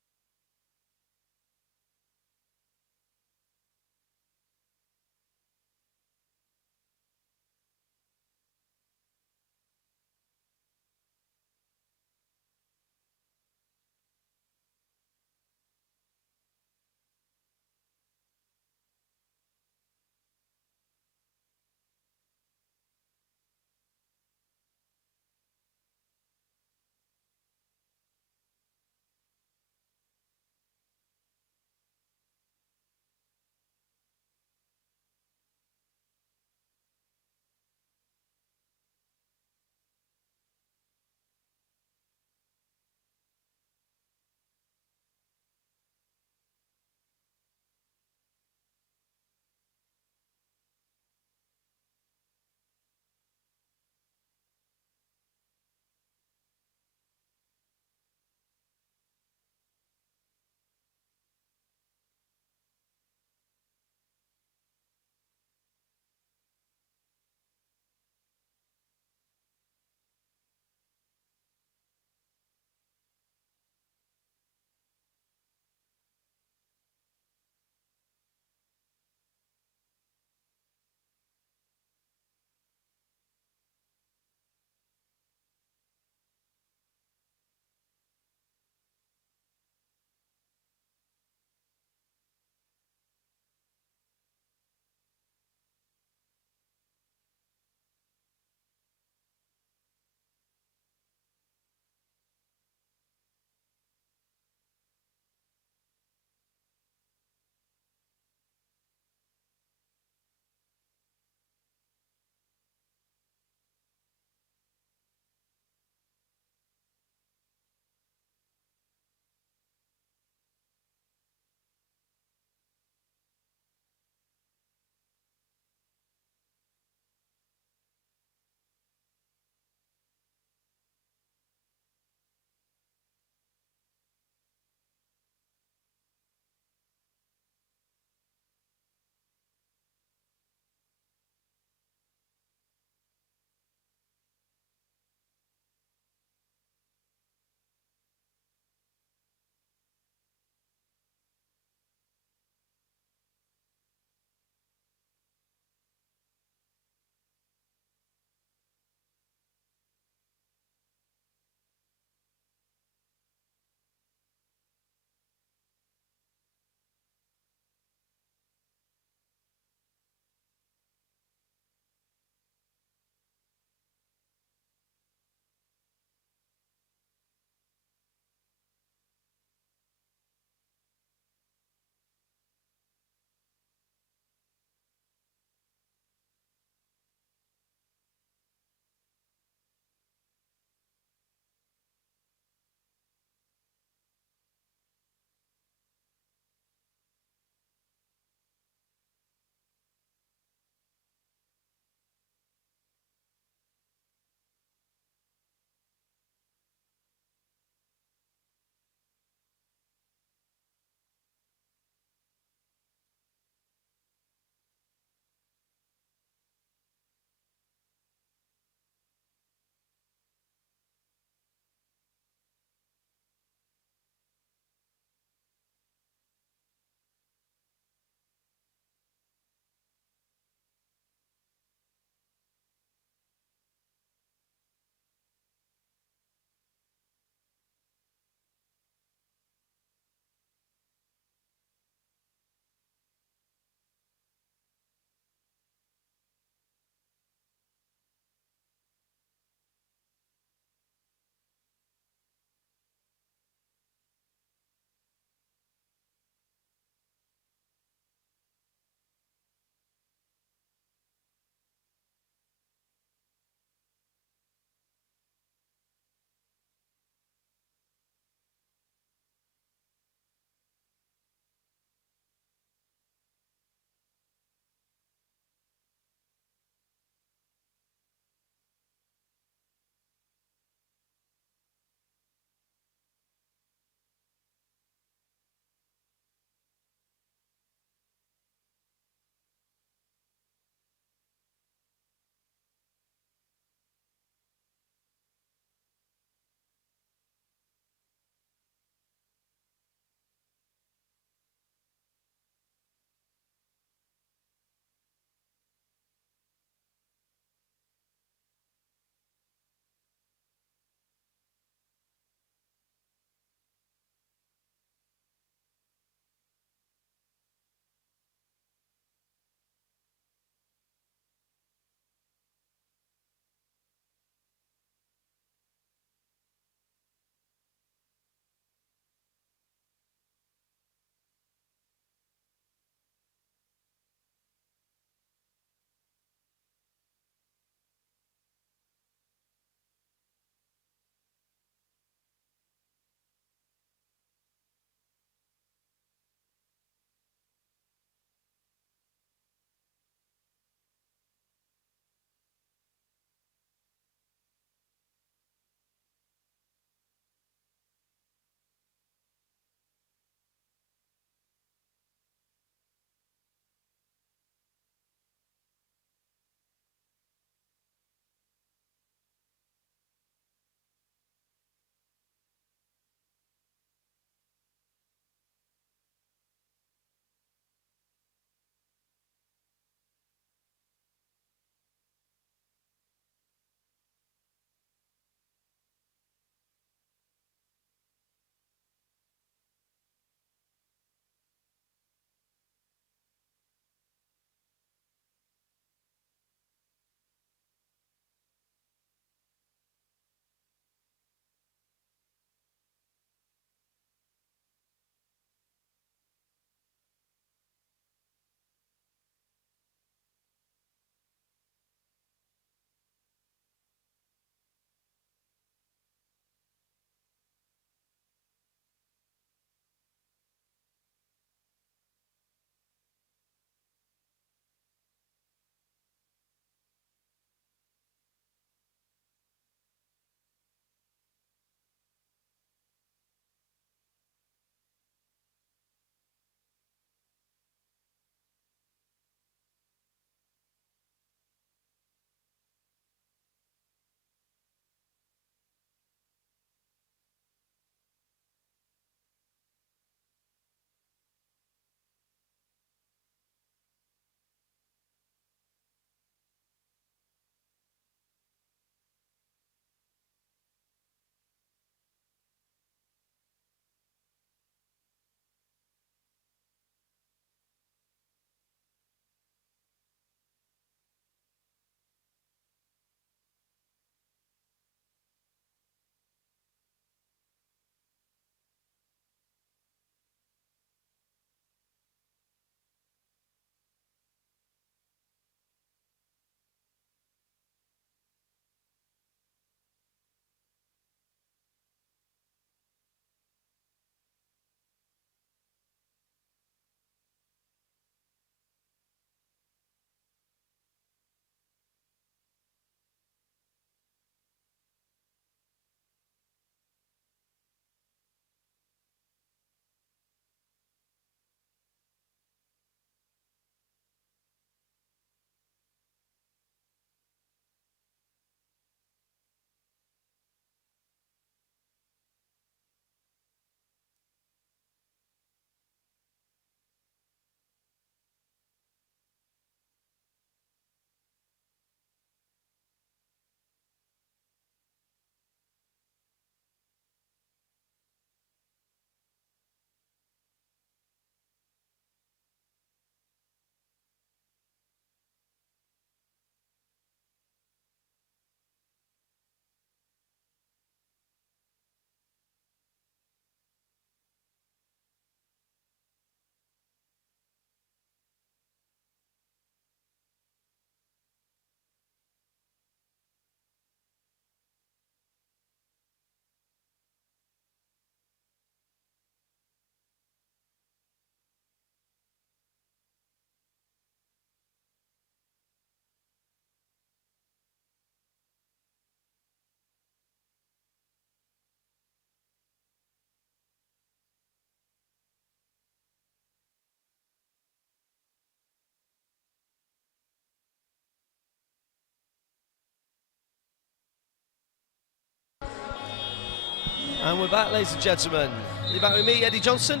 And we're back, ladies and gentlemen. You're back with me, Eddie Johnson,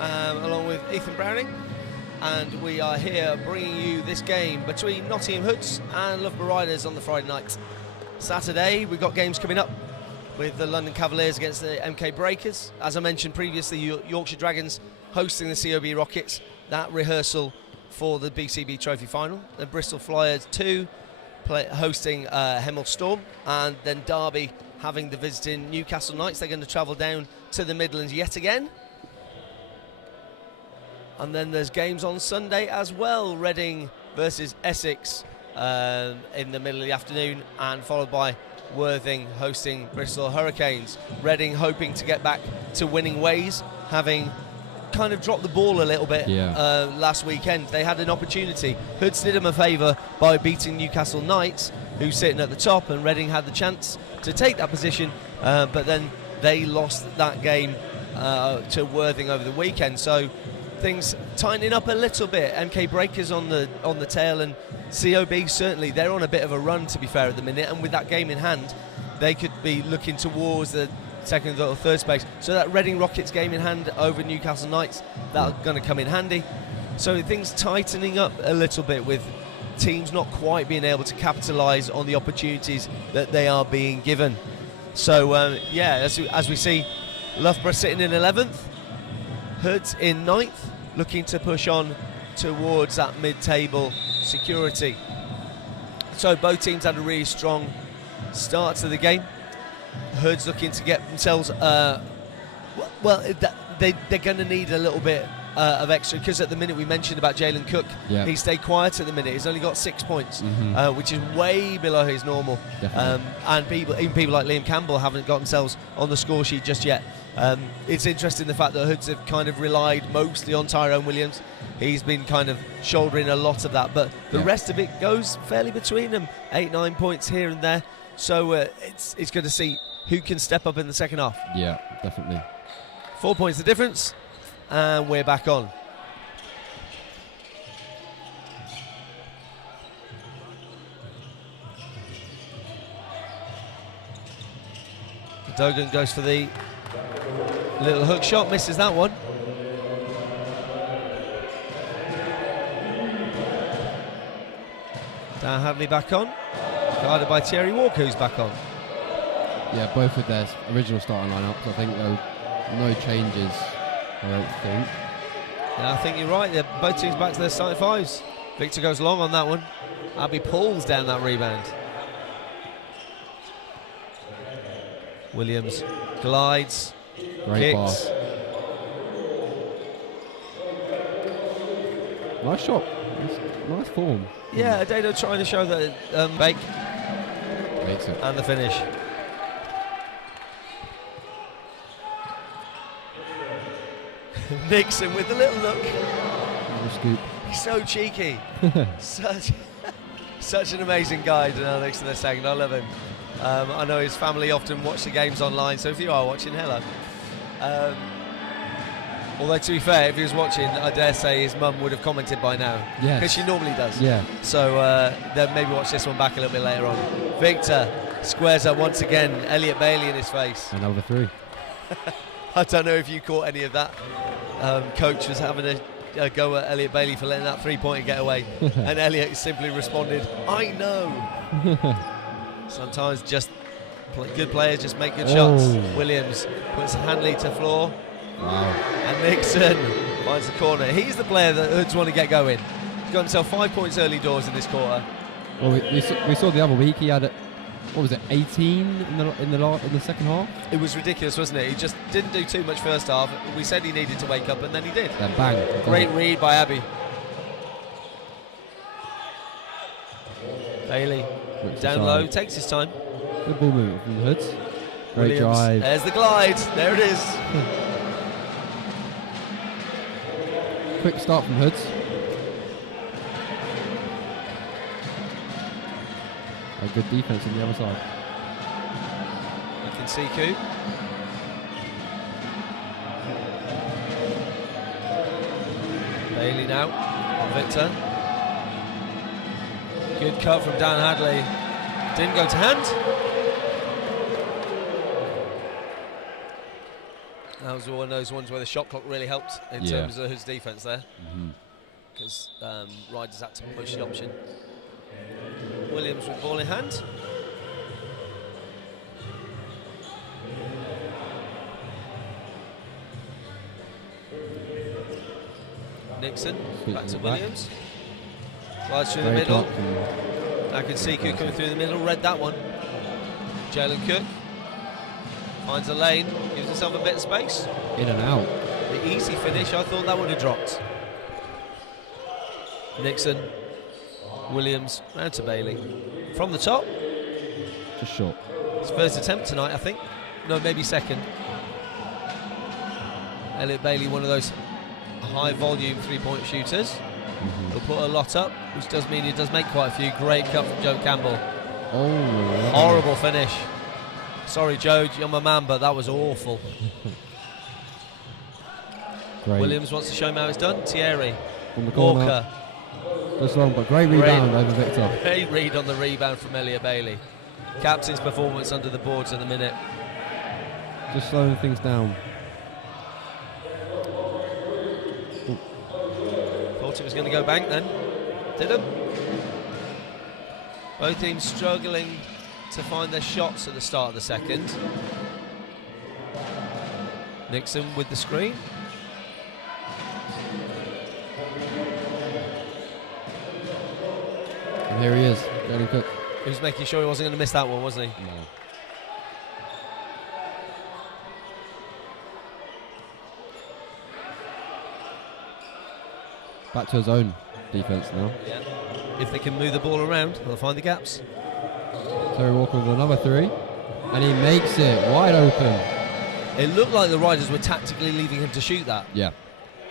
along with Ethan Browning. And we are here bringing you this game between Nottingham Hoods and Loughborough Riders on the Friday night. Saturday, we've got games coming up with the London Cavaliers against the MK Breakers. As I mentioned previously, Yorkshire Dragons hosting the COB Rockets. That rehearsal for the BCB Trophy Final. The Bristol Flyers 2 hosting Hemel Storm. And then Derby having the visiting Newcastle Knights. They're going to travel down to the Midlands yet again. And then there's games on Sunday as well. Reading versus Essex in the middle of the afternoon, and followed by Worthing hosting Bristol Hurricanes. Reading hoping to get back to winning ways, having kind of dropped the ball a little bit last weekend. They had an opportunity. Hoods did them a favour by beating Newcastle Knights, who's sitting at the top, and Reading had the chance to take that position, but then they lost that game to Worthing over the weekend. So things tightening up a little bit. MK Breakers on the tail, and COB certainly, they're on a bit of a run, to be fair, at the minute, and with that game in hand they could be looking towards the second or third space. So that Reading Rockets game in hand over Newcastle Knights, that's going to come in handy. So things tightening up a little bit, with teams not quite being able to capitalise on the opportunities that they are being given. So as we see, Loughborough sitting in 11th, Hoods in 9th, looking to push on towards that mid-table security. So both teams had a really strong start to the game. Hoods looking to get themselves they're going to need a little bit of extra, because at the minute we mentioned about Jalen Cook. He stayed quiet at the minute. He's only got 6 points, which is way below his normal. And even people like Liam Campbell haven't got themselves on the score sheet just yet. It's interesting the fact that Hoods have kind of relied mostly on Tyrone Williams. He's been kind of shouldering a lot of that, but the rest of it goes fairly between them, 8-9 points here and there. So it's good to see who can step up in the second half. Yeah, definitely. 4 points the difference, and we're back on. Dogan goes for the little hook shot, misses that one. Dan Hadley back on, guarded by Thierry Walker, who's back on. Yeah, both with their original starting lineups. I think there were no changes, I don't think. Yeah, I think you're right. They're both teams back to their starting fives. Victor goes long on that one. Abbey pulls down that rebound. Williams glides, great kicks. pass. Nice shot. Nice form. Yeah, Adado trying to show that Bake Makes it. and the finish. Nixon with the little look. Little scoop. He's so cheeky. Such an amazing guy, Daniel Nixon the second. I love him. I know his family often watch the games online, so if you are watching, hello. Although, to be fair, if he was watching, I dare say his mum would have commented by now. Yes. Because she normally does. Yeah. So then maybe watch this one back a little bit later on. Victor squares up once again. Elliot Bailey in his face. Another three. I don't know if you caught any of that. Coach was having a go at Elliot Bailey for letting that three-pointer get away. And Elliot simply responded, I know. Sometimes just good players just make good shots. Williams puts Hanley to floor. Wow. And Nixon finds the corner. He's the player that Hoods want to get going. He's got himself 5 points early doors in this quarter. Well, we saw the other week he had, 18 in the second half? It was ridiculous, wasn't it? He just didn't do too much first half. We said he needed to wake up, and then he did. Then bang. Great read by Abbey. Bailey down low, takes his time. Good ball movement from the Hoods. Great Williams. drive. There's the glide. There it is. Quick start from Hoods. A good defense on the other side. You can see Coop. Bailey now on Victor. Good cut from Dan Hadley. Didn't go to hand. That was one of those ones where the shot clock really helped in terms of his defence there, because Riders had to push the option. Williams with ball in hand. Nixon back to Williams. Slides through the middle. Akinsiku coming through the middle, read that one. Jalen Cook finds a lane, gives himself a bit of space. In and out. The easy finish, I thought that would have dropped. Nixon, Williams, round to Bailey. From the top. Just short. His first attempt tonight, I think. No, maybe second. Elliot Bailey, one of those high volume 3-point shooters. He'll put a lot up, which does mean he does make quite a few. Great cut from Joe Campbell. Oh, horrible finish. Sorry, Joe, you're my man, but that was awful. Great. Williams wants to show him how it's done. Thierry, on the corner. Walker. Just long, but great rebound over Victor. Great read on the rebound from Elliot Bailey. Captain's performance under the boards at the minute. Just slowing things down. Thought it was going to go bank then. Didn't. Both teams struggling to find their shots at the start of the second. Nixon with the screen. And here he is, Jalen Cook. He was making sure he wasn't going to miss that one, wasn't he? No. Back to his own defense now. Yeah. If they can move the ball around, they'll find the gaps. Terry Walker with another three, and he makes it wide open. It looked like the Riders were tactically leaving him to shoot that. Yeah.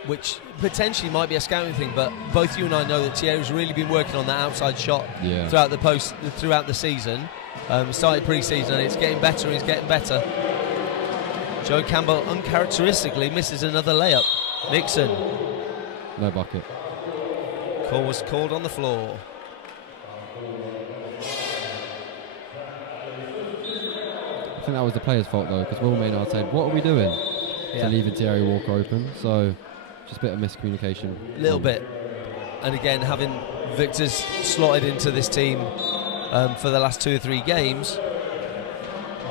Which potentially might be a scouting thing, but both you and I know that Thierry's really been working on that outside shot throughout the season. Started pre-season, and it's getting better. He's getting better. Joe Campbell uncharacteristically misses another layup. Nixon. No bucket. Call was called on the floor. I think that was the player's fault though, because Will Maynard said, "What are we doing?" To leaving Thierry Walker open. So just a bit of miscommunication. A little bit. And again, having Victor's slotted into this team for the last 2 or 3 games,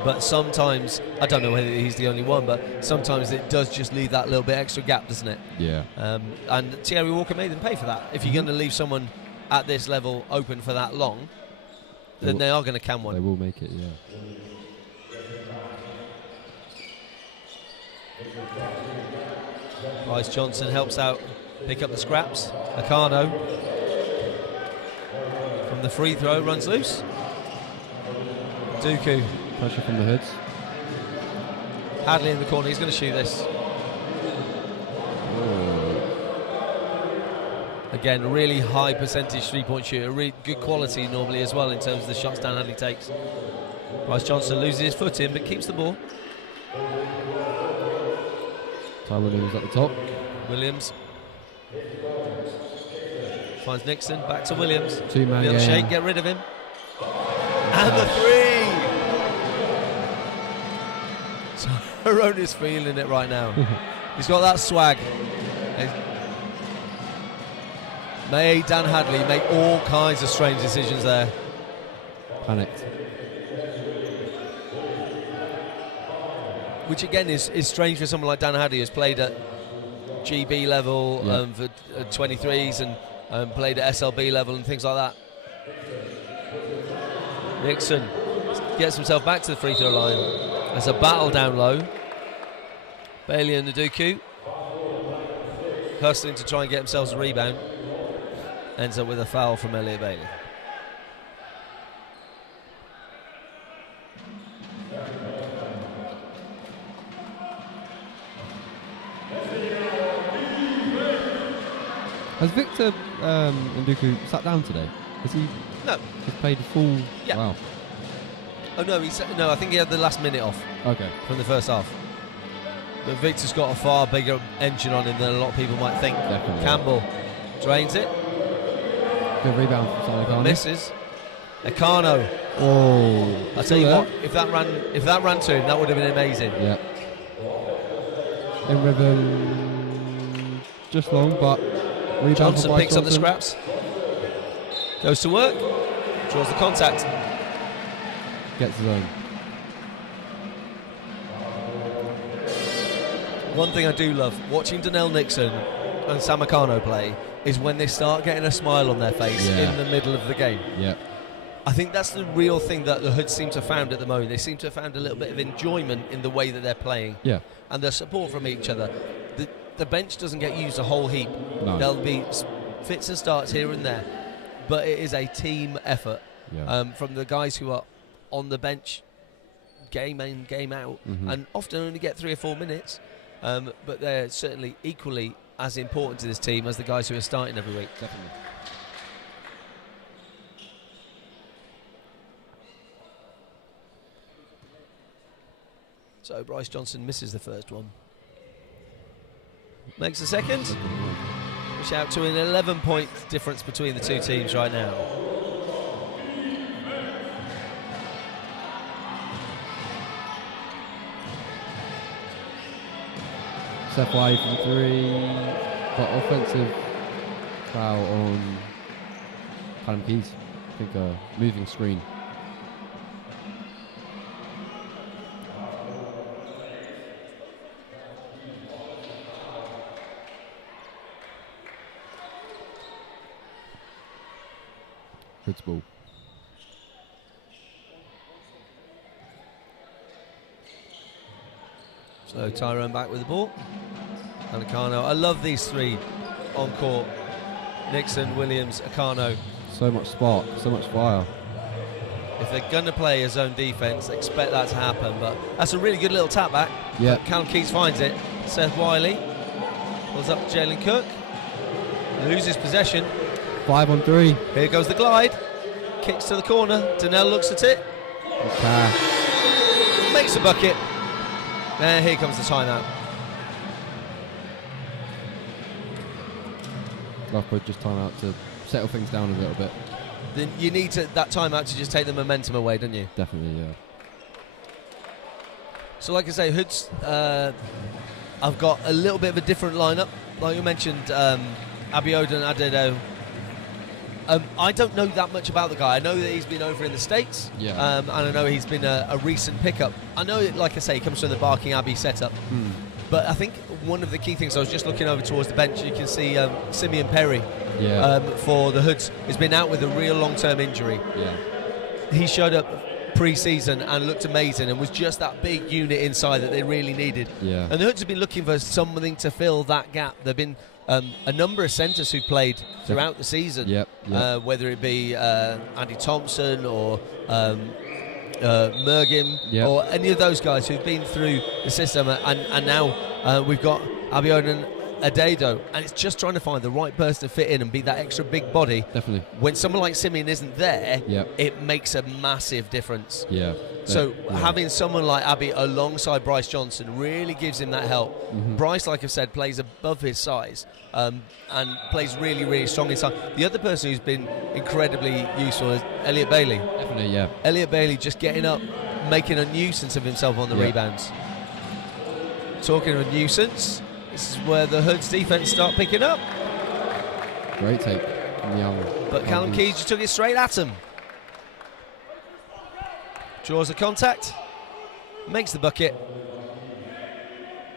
but sometimes, I don't know whether he's the only one, but sometimes it does just leave that little bit extra gap, doesn't it? Yeah. And Thierry Walker made them pay for that. If you're going to leave someone at this level open for that long, then they are going to cam one. They will make it, yeah. Bryce Johnson helps out, pick up the scraps. Akano from the free throw runs loose. Dooku. Pressure from the hoods. Hadley in the corner, he's going to shoot this. Again, really high percentage 3-point shooter, really good quality normally as well in terms of the shots Dan Hadley takes. Bryce Johnson loses his foot in but keeps the ball. Ty Williams at the top. Williams finds Nixon, back to Williams. Two-man Little game. shake, get rid of him. And the three! Tyrone feeling it right now. He's got that swag. May Dan Hadley make all kinds of strange decisions there. Panicked. Which again is strange for someone like Dan Hadley, who's played at GB level for 23s and played at SLB level and things like that. Nixon gets himself back to the free throw line. There's a battle down low. Bailey and Nduku hustling to try and get themselves a rebound. Ends up with a foul from Elliot Bailey. Has Victor Nduku sat down today? Has he? No. He's played full. Yeah. Wow. Oh no, no. I think he had the last minute off. Okay. From the first half. But Victor's got a far bigger engine on him than a lot of people might think. Definitely. Campbell drains it. Good rebound from Akano. Misses. Akano. Oh. I tell you what, if that ran to him, that would have been amazing. Yeah. in rhythm, just long, but rebound Johnson for Bryce picks up the Johnson. scraps, goes to work, draws the contact. Gets his own. One thing I do love watching Donnell Nixon and Samacano play is when they start getting a smile on their face in the middle of the game. Yeah. I think that's the real thing that the Hoods seem to have found at the moment. They seem to have found a little bit of enjoyment in the way that they're playing. Yeah. And the support from each other. The bench doesn't get used a whole heap. No. There'll be fits and starts here and there, but it is a team effort from the guys who are on the bench, game in, game out, and often only get 3 or 4 minutes. But they're certainly equally as important to this team as the guys who are starting every week. Definitely. So Bryce Johnson misses the first one. Makes the second. Which out to an 11-point difference between the two teams right now. Step away from 3, but offensive foul on Callum Keys. I think a moving screen. Good ball. So Tyrone back with the ball. Akano. I love these three on court. Nixon, Williams, Akano. So much spark, so much fire. If they're going to play a zone defence, expect that to happen. But that's a really good little tap back. Yeah. Callum Keys finds it. Seth Wiley pulls up Jalen Cook. Loses possession. 5 on 3. Here goes the glide. Kicks to the corner. Donnell looks at it. Cash. Makes a bucket. And here comes the timeout. Loughborough just time out to settle things down a little bit. Then you need that timeout to just take the momentum away, don't you? Definitely, yeah. So like I say, Hoods, I've got a little bit of a different lineup. Like you mentioned, Abiodun Adedo. I don't know that much about the guy. I know that he's been over in the States, and I know he's been a recent pickup. I know, like I say, he comes from the Barking Abbey setup. But I think one of the key things, I was just looking over towards the bench, you can see Simeon Perry for the Hoods has been out with a real long-term injury. He showed up pre-season and looked amazing and was just that big unit inside that they really needed. And the Hoods have been looking for something to fill that gap. There have been a number of centres who played throughout the season, whether it be Andy Thompson or Mergim or any of those guys who've been through the system, and now we've got Abiodun Adedo, and it's just trying to find the right person to fit in and be that extra big body. Definitely. When someone like Simeon isn't there, it makes a massive difference. So having someone like Abby alongside Bryce Johnson really gives him that help. Bryce, like I've said, plays above his size and plays really, really strong inside. The other person who's been incredibly useful is Elliot Bailey. Definitely, Elliot Bailey just getting up, making a nuisance of himself on the rebounds. Talking of a nuisance, this is where the Hoods defence start picking up. Great take from the young. But Callum Keys just took it straight at him. Draws the contact, makes the bucket,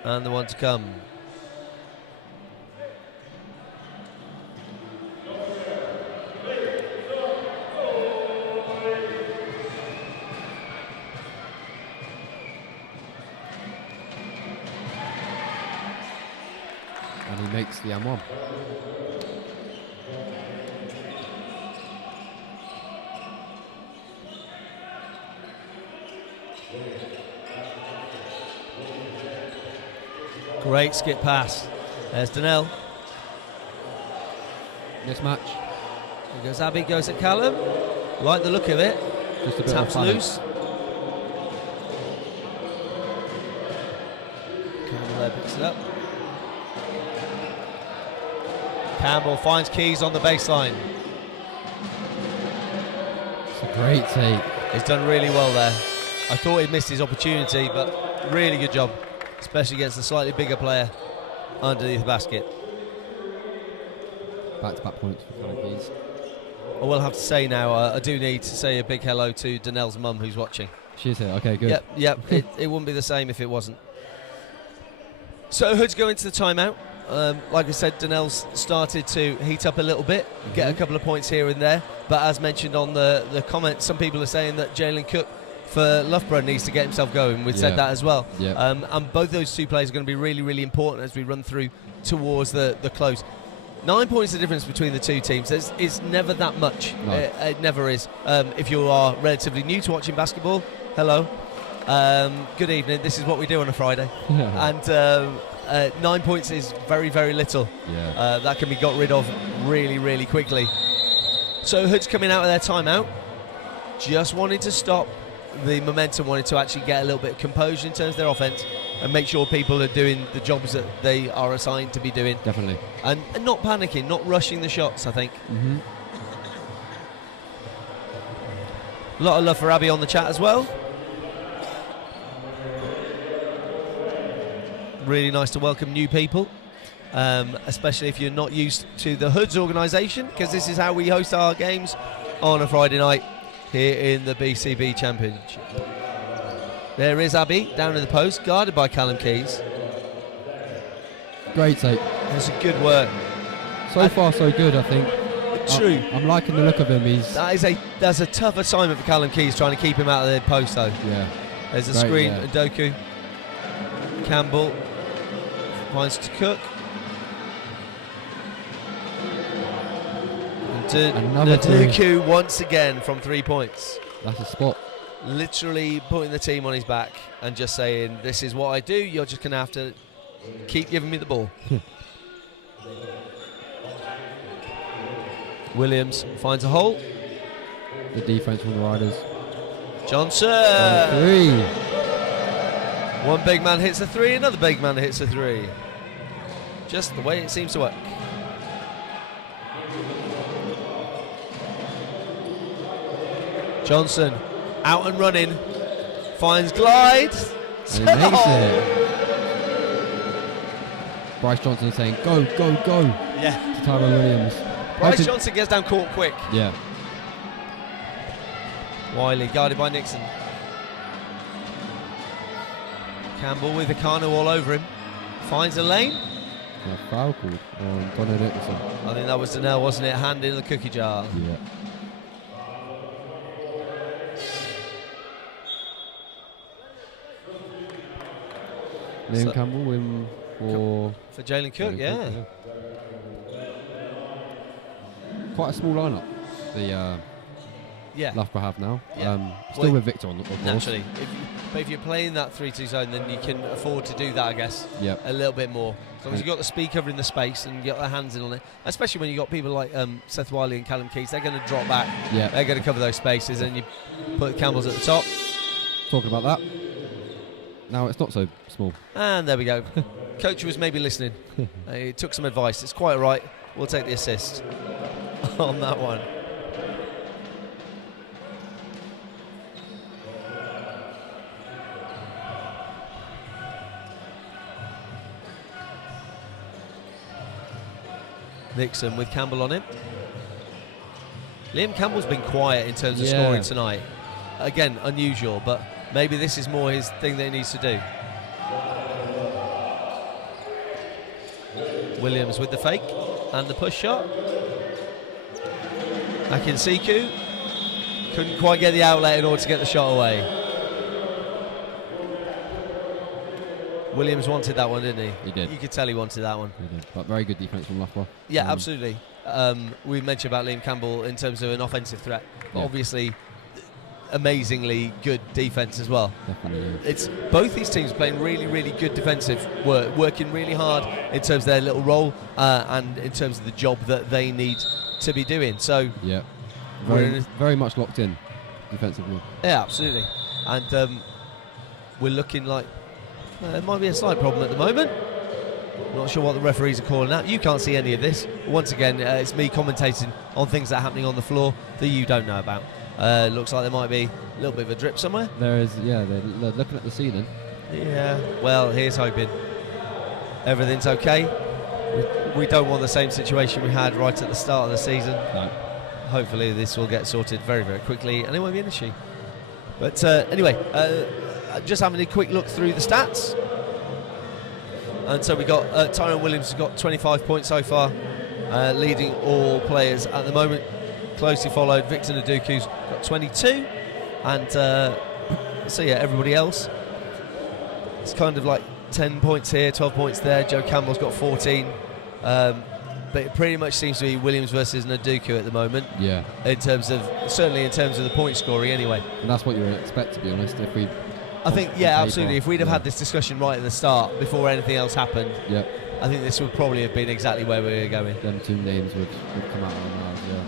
and the one to come. And he makes the M1. Great skip pass. There's Donnell. Mismatch. Here goes Abby, goes at Callum. Like the look of it. Just a bit Taps of loose. Campbell there picks it up. Campbell finds Keys on the baseline. It's a great take. He's done really well there. I thought he'd missed his opportunity, but really good job. especially against a slightly bigger player underneath the basket. Back-to-back points for Callum Keys. I will have to say now, I do need to say a big hello to Danelle's mum who's watching. She is here. Okay, good. Yep. it wouldn't be the same if it wasn't. So Hoods go into the timeout. Like I said, Danelle's started to heat up a little bit, get a couple of points here and there. But as mentioned on the comment, some people are saying that Jalen Cook for Loughborough needs to get himself going. We've said that as well. Yeah. And both those two players are going to be really, really important as we run through towards the close. 9 points the difference between the two teams. It's never that much. No. It never is. If you are relatively new to watching basketball, hello. Good evening. This is what we do on a Friday. And 9 points is very, very little. Yeah. That can be got rid of really, really quickly. So Hood's coming out of their timeout, just wanting to stop the momentum, wanting to actually get a little bit of composure in terms of their offense and make sure people are doing the jobs that they are assigned to be doing. Definitely. And not panicking, not rushing the shots, I think. A lot of love for Abby on the chat as well. Really nice to welcome new people, especially if you're not used to the Hoods organisation, because this is how we host our games on a Friday night here in the BCB Championship. There is Abby down in the post, guarded by Callum Keys. Great take. That's a good work. So far, so good, I think. True. I'm liking the look of him. That's a tough assignment for Callum Keys, trying to keep him out of the post, though. Yeah. There's a Great, screen, yeah. Ndoku. Campbell finds to Cook. Another Ndoku once again from 3 points. That's a spot. Literally putting the team on his back and just saying, this is what I do, you're just going to have to keep giving me the ball. Williams finds a hole. The defense from the Riders. Johnson! 3. One big man hits a 3, another big man hits a 3. Just the way it seems to work. Johnson out and running, finds Glide. And he makes it. Bryce Johnson saying, go, go, go. Yeah. To Tyrone Williams. Bryce Johnson gets down court quick. Yeah. Wiley guarded by Nixon. Campbell with Akano all over him. Finds a lane. Yeah, foul called on Donald Nicholson. I think that was Danelle, wasn't it? Hand in the cookie jar. Yeah. Liam Campbell win for Jalen Cook, yeah. Quite a small lineup. Yeah. Loughborough have now. Yeah. Still with Victor on the course. Naturally. But if you're playing that 3-2 zone, then you can afford to do that, I guess. Yep. A little bit more. As long as you've got the speed covering the space and you got their hands in on it. Especially when you've got people like Seth Wiley and Callum Keys, they're going to drop back. Yeah. They're going to cover those spaces, and you put Campbell's at the top. Talking about that. Now it's not so small. And there we go. Coach was maybe listening. He took some advice. It's quite all right. We'll take the assist on that one. Nixon with Campbell on him. Liam Campbell's been quiet in terms of scoring tonight. Again, unusual, but maybe this is more his thing that he needs to do. Williams with the fake and the push shot. Akinsiku couldn't quite get the outlet in order to get the shot away. Williams wanted that one, didn't he? He did. You could tell he wanted that one. He did. But very good defence from Loughborough. Yeah, absolutely. We mentioned about Liam Campbell in terms of an offensive threat. But obviously, amazingly good defence as well. Definitely. It's both these teams playing really, really good defensive work, working really hard in terms of their little role and in terms of the job that they need to be doing. So yeah, very much locked in defensively. Yeah, absolutely. And we're looking like there might be a slight problem at the moment. Not sure what the referees are calling out. You can't see any of this. Once again, it's me commentating on things that are happening on the floor that you don't know about. Looks like there might be a little bit of a drip somewhere. There is, yeah. They're looking at the ceiling. Yeah, well, here's hoping everything's okay. We don't want the same situation we had right at the start of the season. No. Hopefully this will get sorted very, very quickly and it won't be an issue. But anyway, just having a quick look through the stats. And so we got Tyrone Williams has got 25 points so far, leading all players at the moment. Closely followed, Victor Nduku's got 22. And so yeah, everybody else, it's kind of like 10 points here, 12 points there. Joe Campbell's got 14. But it pretty much seems to be Williams versus Nduku at the moment. Yeah. Certainly in terms of the point scoring anyway. And that's what you would expect, to be honest. I think, yeah, absolutely. If we'd have had this discussion right at the start, before anything else happened, I think this would probably have been exactly where we were going. Them two names would come out on ours, yeah.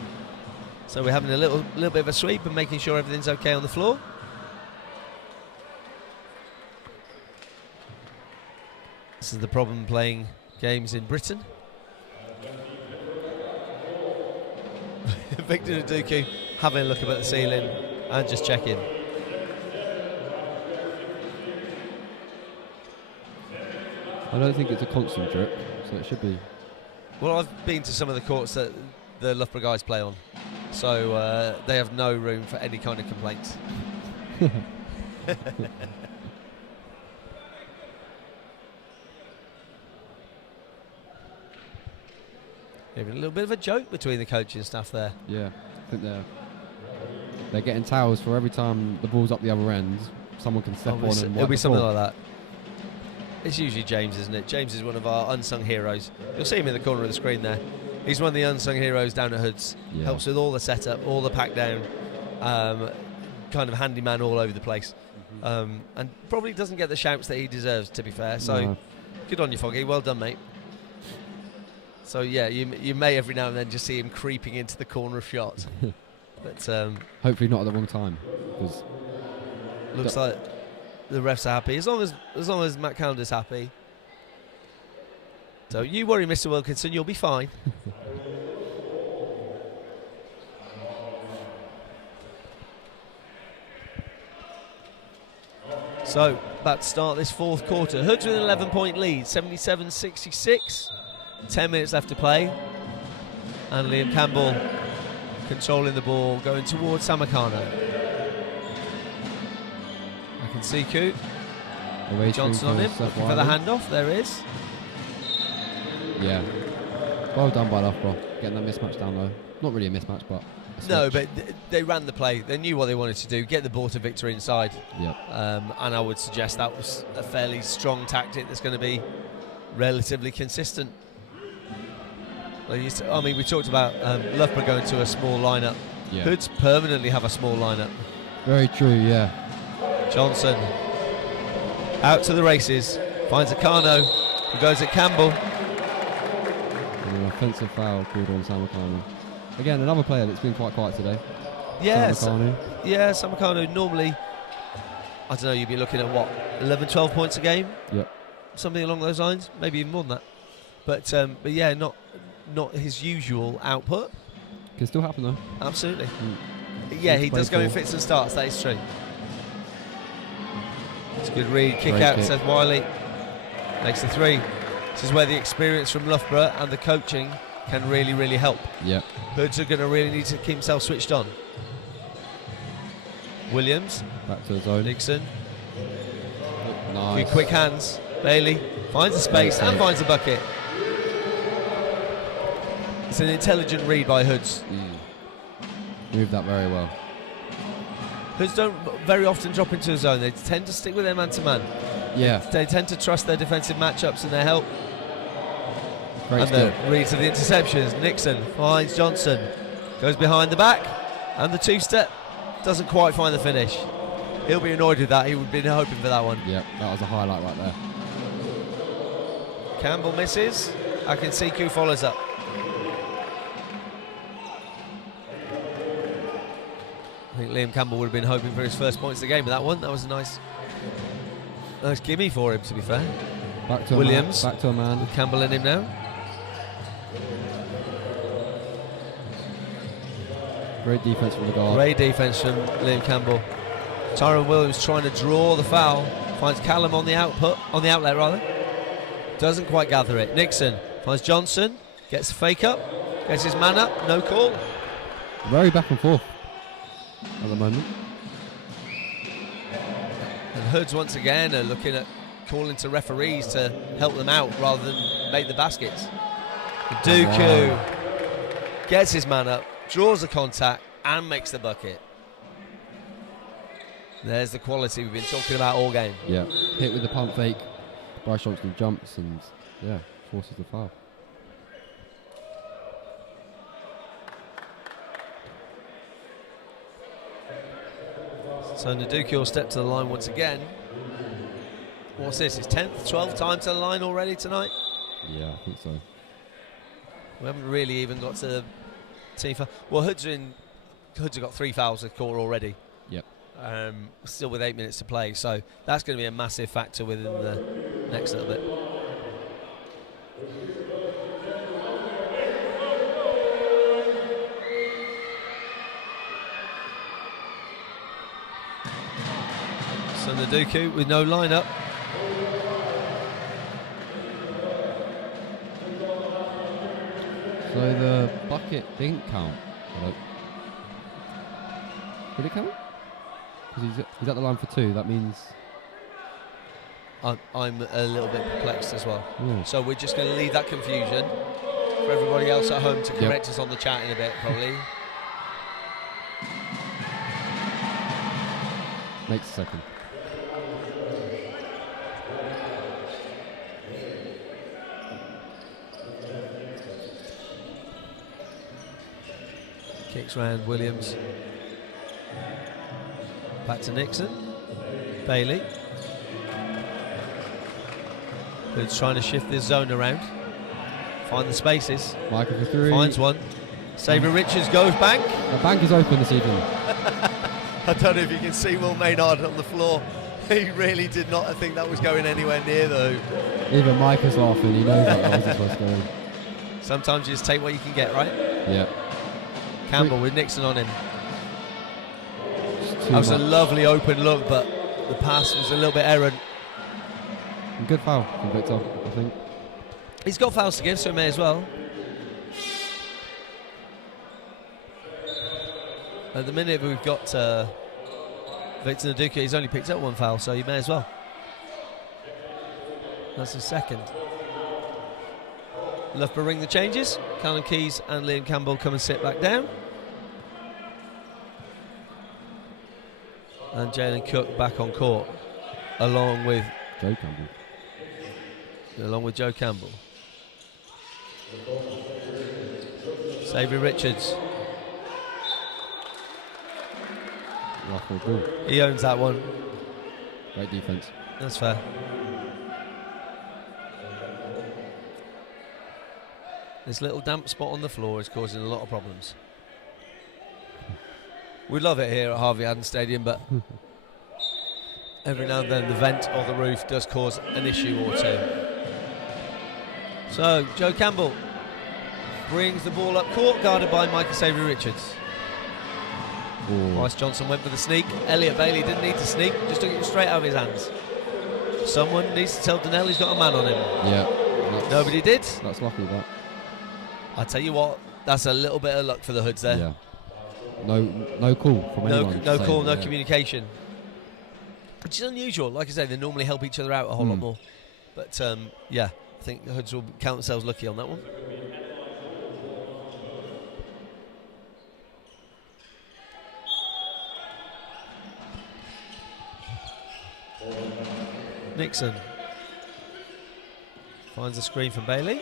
So we're having a little bit of a sweep and making sure everything's okay on the floor. This is the problem playing games in Britain. Victor Nduku having a look up at the ceiling and just checking. I don't think it's a constant drip, so it should be. Well, I've been to some of the courts that the Loughborough guys play on, so they have no room for any kind of complaints. Even a little bit of a joke between the coaching staff there. Yeah, I think they're getting towels for every time the ball's up the other end. Someone can step on and it'll be something ball. like that. It's usually James, isn't it? James is one of our unsung heroes. You'll see him in the corner of the screen there. He's one of the unsung heroes down at Hoods. Yeah. Helps with all the setup, all the pack down, kind of handyman all over the place. And probably doesn't get the shouts that he deserves, to be fair. So good on you, Foggy. Well done, mate. So yeah, you may every now and then just see him creeping into the corner of shot. But hopefully not at the wrong time. Looks like the refs are happy. As long as Matt Calendar's happy. So you worry, Mr. Wilkinson, you'll be fine. So, about to start this fourth quarter. Hoods with an 11-point lead, 77-66. 10 minutes left to play. And Liam Campbell controlling the ball, going towards Samakano. Siku. Johnson on him, looking for the handoff. There is. Yeah. Well done by Loughborough, getting that mismatch down low. Not really a mismatch, but no, but they ran the play. They knew what they wanted to do, get the ball to Victor inside. Yep. And I would suggest that was a fairly strong tactic that's going to be relatively consistent. I mean, we talked about Loughborough going to a small lineup. Yeah. Hoods permanently have a small lineup. Very true, yeah. Johnson out to the races, finds Akano, who goes at Campbell. And an offensive foul called on Samakano. Again, another player that's been quite quiet today. Yes, yeah, Samakano normally, I don't know, you'd be looking at what, 11, 12 points a game? Yep. Something along those lines, maybe even more than that. But yeah, not his usual output. Can still happen though. Absolutely. Yeah, he does go in fits and starts, that is true. It's a good read, kick out, Seth Wiley makes the three. This is where the experience from Loughborough and the coaching can really, really help. Yep. Hoods are going to really need to keep himself switched on. Williams. Back to the zone. Nixon. Nice. Quick hands. Bailey finds the space and finds the bucket. It's an intelligent read by Hoods. Moved that very well. Hoods don't very often drop into a zone. They tend to stick with their man-to-man. Yeah. They tend to trust their defensive matchups and their help. Great and the reads of the interceptions. Nixon finds Johnson. Goes behind the back. And the two-step doesn't quite find the finish. He'll be annoyed with that. He would have been hoping for that one. Yep, that was a highlight right there. Campbell misses. Akinsiku follows up. I think Liam Campbell would have been hoping for his first points of the game with that one. That was a nice gimme for him, to be fair. Back to Williams. Back to a man. With Campbell in him now. Great defence from the guard. Great defence from Liam Campbell. Tyrone Williams trying to draw the foul Finds Callum on the outlet rather. Doesn't quite gather it. Nixon finds Johnson, gets a fake up, gets his man up, no call. Very back and forth at the moment. And Hoods once again are looking at calling to referees to help them out rather than make the baskets. Dooku gets his man up, draws the contact and makes the bucket. There's the quality we've been talking about all game. Yeah, hit with the pump fake. Bryce Johnson jumps and forces the foul. So Nduki will step to the line once again. What's this? His 10th, 12th time to the line already tonight? Yeah, I think so. We haven't really even got to the team foul. Well, Hoods have got 3 fouls at court already. Yep. Still with 8 minutes to play, so that's going to be a massive factor within the next little bit. So Nduku with no lineup. So the bucket didn't count. Did it count? Because he's at the line for 2. That means I'm a little bit perplexed as well. Yeah. So we're just going to leave that confusion for everybody else at home to correct us on the chat in a bit, probably. Makes a second. Kicks round Williams. Back to Nixon. Bailey. Who's trying to shift this zone around. Find the spaces. Michael for 3. Finds one. Sabre Richards goes bank. The bank is open this evening. I don't know if you can see Will Maynard on the floor. He really did not think that was going anywhere near the hoop. Even Mike is laughing. He knows that was going. Sometimes you just take what you can get, right? Yeah. Campbell with Nixon on him. That was a lovely open look, but the pass was a little bit errant. Good foul from Victor, I think. He's got fouls to give, so he may as well. At the minute we've got Victor Nduka, he's only picked up 1 foul, so you may as well. That's his second. Loughborough ring the changes. Callum Keys and Liam Campbell come and sit back down. And Jalen Cook back on court, along with Joe Campbell. Joe Campbell. Sabre Richards. He owns that one. Great defence. That's fair. This little damp spot on the floor is causing a lot of problems. We love it here at Harvey Adams Stadium, but every now and then the vent or the roof does cause an issue or two. So Joe Campbell brings the ball up court, guarded by Michael Sabre Richards. Bryce Johnson went for the sneak. Elliot Bailey didn't need to sneak, just took it straight out of his hands. Someone needs to tell Donnell he's got a man on him. Yeah. Nobody did. That's lucky, that. I tell you what, that's a little bit of luck for the Hoods there. Yeah. No call from anyone. No call, no communication. Which is unusual. Like I say, they normally help each other out a whole lot more. But yeah, I think the Hoods will count themselves lucky on that one. Nixon finds a screen from Bailey.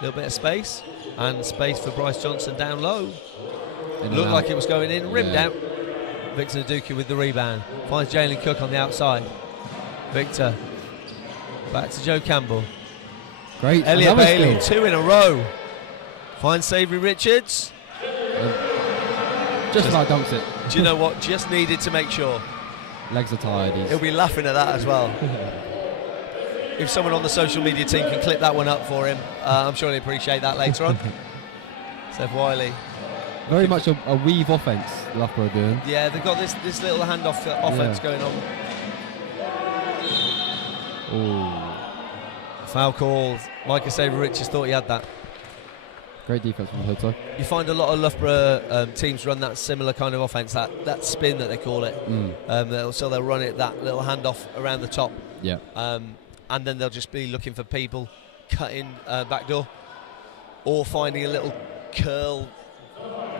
A little bit of space, and space for Bryce Johnson down low. Looked like it was going in, rimmed out. Victor Nduki with the rebound. Finds Jalen Cook on the outside. Victor back to Joe Campbell. Great. Elliot Bailey, 2 in a row. Finds Sabre Richards. Just about dumps it. Do you know what? Just needed to make sure. Legs are tired. He'll be laughing at that as well. If someone on the social media team can clip that one up for him, I'm sure he'll appreciate that later on. Seth Wiley. Very much a weave offence, Loughborough doing. Yeah, they've got this little handoff offence going on. Oh, Foul called. Micah Saver-Richards thought he had that. great defense from the Hoods though. You find a lot of Loughborough teams run that similar kind of offence, that spin that they call it. So they'll run it, that little handoff around the top. Yeah. And then they'll just be looking for people cutting back door or finding a little curl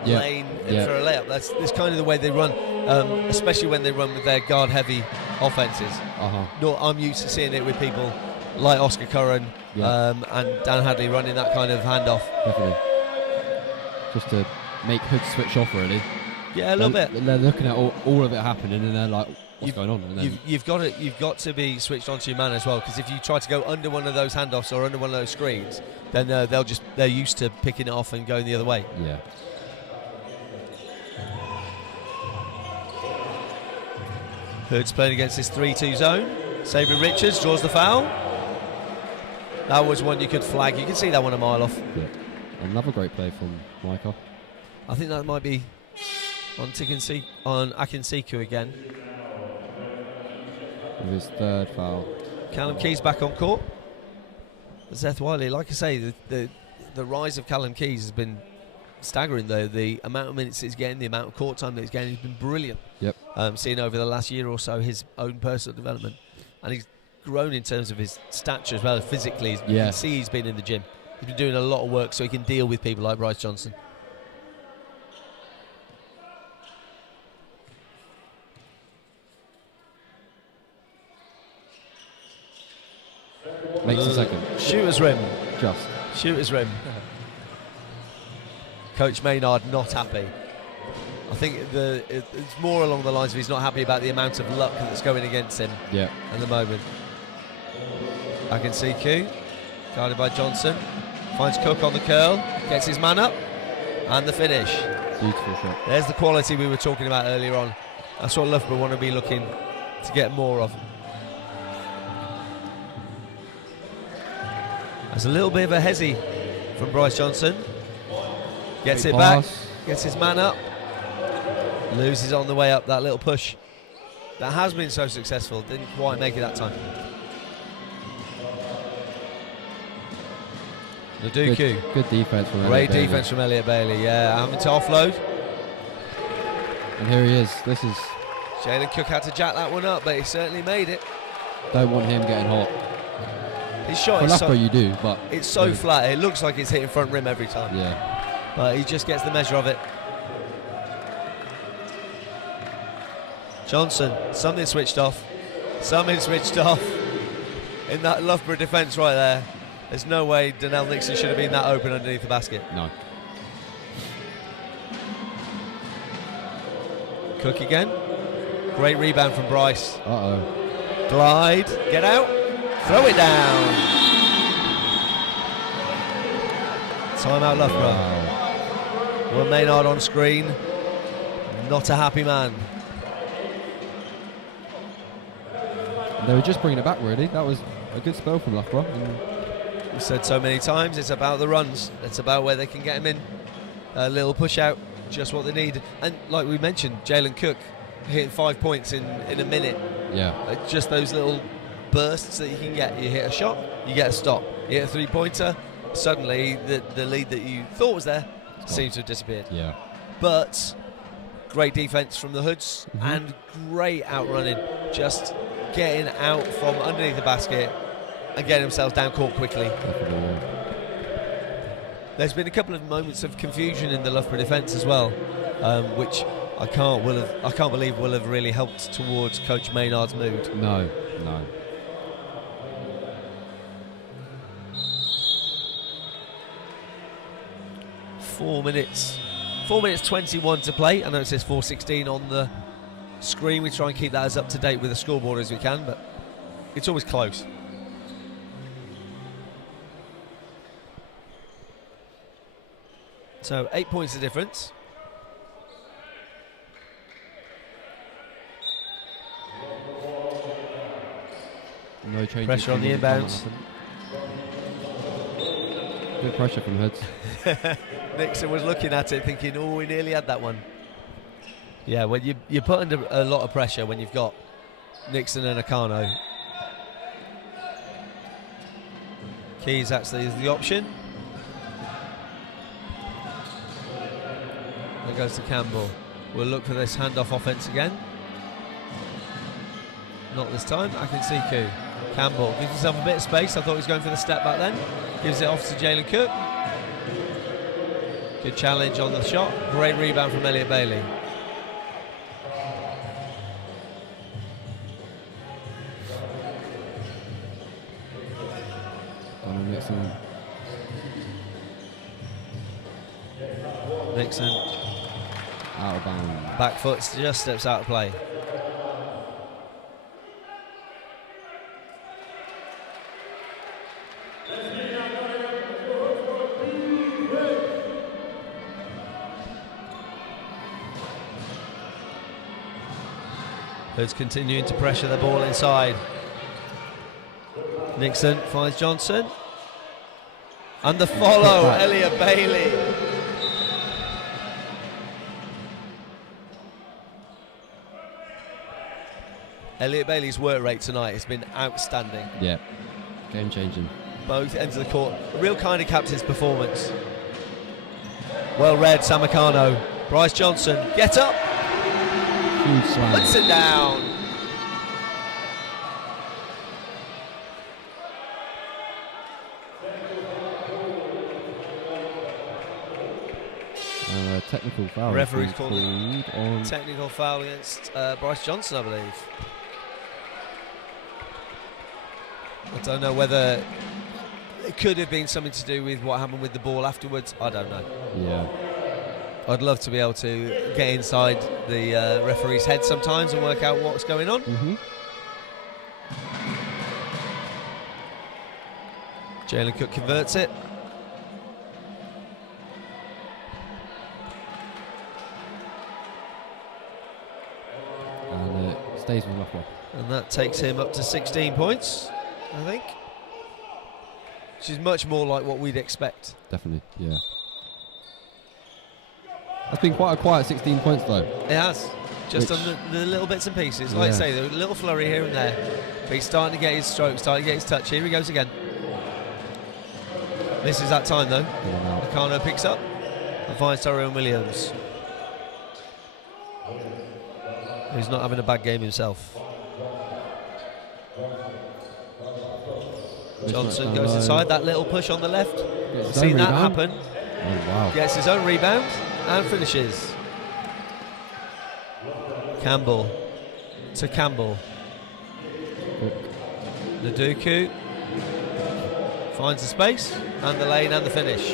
lane for a layup. That's kind of the way they run, especially when they run with their guard-heavy offences. No, I'm used to seeing it with people like Oscar Curran and Dan Hadley running that kind of handoff. Definitely. Just to make Hoods switch off, really. Yeah, a little bit. They're looking at all of it happening, and they're like, "What's going on?" And then you've got to be switched onto your man as well, because if you try to go under one of those handoffs or under one of those screens, then they're used to picking it off and going the other way. Yeah. Hoods playing against this 3-2 zone. Saver-Richards draws the foul. That was one you could flag. You can see that one a mile off. Yeah. Another great play from Micah. I think that might be on Akinsiku again. With his third foul. Callum Keys back on court. Zeth Wiley, like I say, the rise of Callum Keys has been staggering though. The amount of minutes he's getting, the amount of court time that he's getting has been brilliant. Yep. Seeing over the last year or so his own personal development, and he's grown in terms of his stature as well as physically. You can see he's been in the gym. He's been doing a lot of work so he can deal with people like Bryce Johnson. Makes a second. Shooter's rim. Just. Shooter's rim. Coach Maynard not happy. I think it's more along the lines of he's not happy about the amount of luck that's going against him at the moment. Akinsiku, guarded by Johnson, finds Cook on the curl, gets his man up, and the finish. Beautiful shot. There's the quality we were talking about earlier on. That's what Loughborough want to be looking to get more of. There's a little bit of a hezzy from Bryce Johnson. Gets Great it pass. back, gets his man up, loses on the way up, that little push. That has been so successful, didn't quite make it that time. Naduku. Good defense from Elliot Great Bailey. defense from Elliot Bailey, having to offload. And here he is. This is. Jalen Cook had to jack that one up, but he certainly made it. Don't want him getting hot. His shot For is Loughborough you do, but it's so flat, it looks like it's hitting front rim every time. Yeah. But he just gets the measure of it. Johnson, something switched off. Something switched off in that Loughborough defence right there. There's no way Donnell Nixon should have been that open underneath the basket. No. Cook again. Great rebound from Bryce. Uh-oh. Glide, get out, throw it down. Timeout Loughborough. Wow. Will Maynard on screen. Not a happy man. They were just bringing it back, really. That was a good spell from Loughborough. We've said so many times, it's about the runs. It's about where they can get him in. A little push out, just what they need. And like we mentioned, Jalen Cook hitting 5 points in a minute. Yeah. Just those little bursts that you can get. You hit a shot, you get a stop. You hit a three-pointer, suddenly the lead that you thought was there seems to have disappeared. Yeah. But great defense from the Hoods and great outrunning. Just getting out from underneath the basket and getting themselves down court quickly. Definitely. There's been a couple of moments of confusion in the Loughborough defence as well, which I can't believe will have really helped towards Coach Maynard's mood. No. 4 minutes 21 to play. I know it says 4:16 on the screen. We try and keep that as up to date with the scoreboard as we can, but it's always close. So 8 points the difference. No change. Pressure on the inbounds. Good pressure from Hoods. Nixon was looking at it thinking, oh, we nearly had that one. Yeah, when you put under a lot of pressure when you've got Nixon and Akano. Keys actually is the option. There goes to Campbell. We'll look for this handoff offence again. Not this time. Akinsiku. Campbell gives himself a bit of space. I thought he was going for the step back then. Gives it off to Jalen Cook. Good challenge on the shot. Great rebound from Elliot Bailey. Nixon. Out of bounds. Back foot just steps out of play. Hoods continuing to pressure the ball inside. Nixon finds Johnson. And the follow, Elliot Bailey. Elliot Bailey's work rate tonight has been outstanding. Yeah, game changing. Both ends of the court. A real kind of captain's performance. Well read, Samacano. Bryce Johnson, get up. Huge slam. Puts it down. Technical foul. Referee's called on technical foul against Bryce Johnson, I believe. I don't know whether it could have been something to do with what happened with the ball afterwards. I don't know. Yeah. I'd love to be able to get inside the referee's head sometimes and work out what's going on. Jalen Cook converts it. And stays with Loughborough. And that takes him up to 16 points, I think. Which is much more like what we'd expect. Definitely, yeah. That's been quite a quiet 16 points though. It has. Just on the little bits and pieces. Like I say, the little flurry here and there. But he's starting to get his stroke, starting to get his touch. Here he goes again. This is that time though. Nakano picks up and finds Tyrone Williams, who's not having a bad game himself. Johnson goes inside, that little push on the left. Seen that happen. Oh, wow. Gets his own rebound and finishes. Campbell to Campbell. Naduku finds the space and the lane and the finish.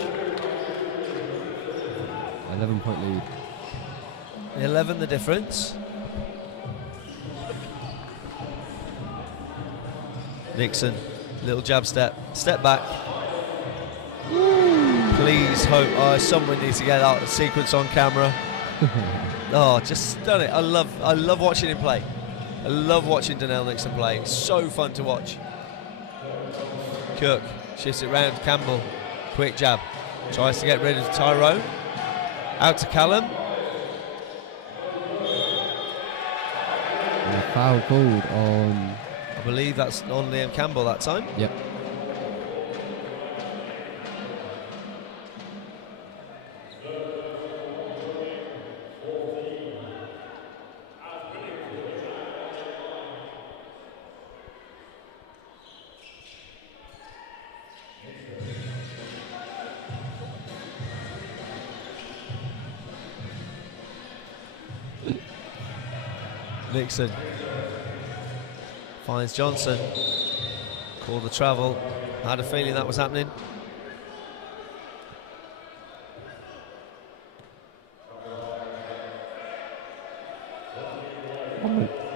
11-point lead. 11 the difference. Nixon, little jab step back. Please hope someone needs to get that sequence on camera. Oh, just stunning. I love watching him play. I love watching Donnell Nixon play. It's so fun to watch. Cook shifts it round to Campbell. Quick jab. Tries to get rid of Tyrone. Out to Callum. And a foul called on... I believe that's on Liam Campbell that time. Yep. Nixon finds Johnson. Called the travel. I had a feeling that was happening.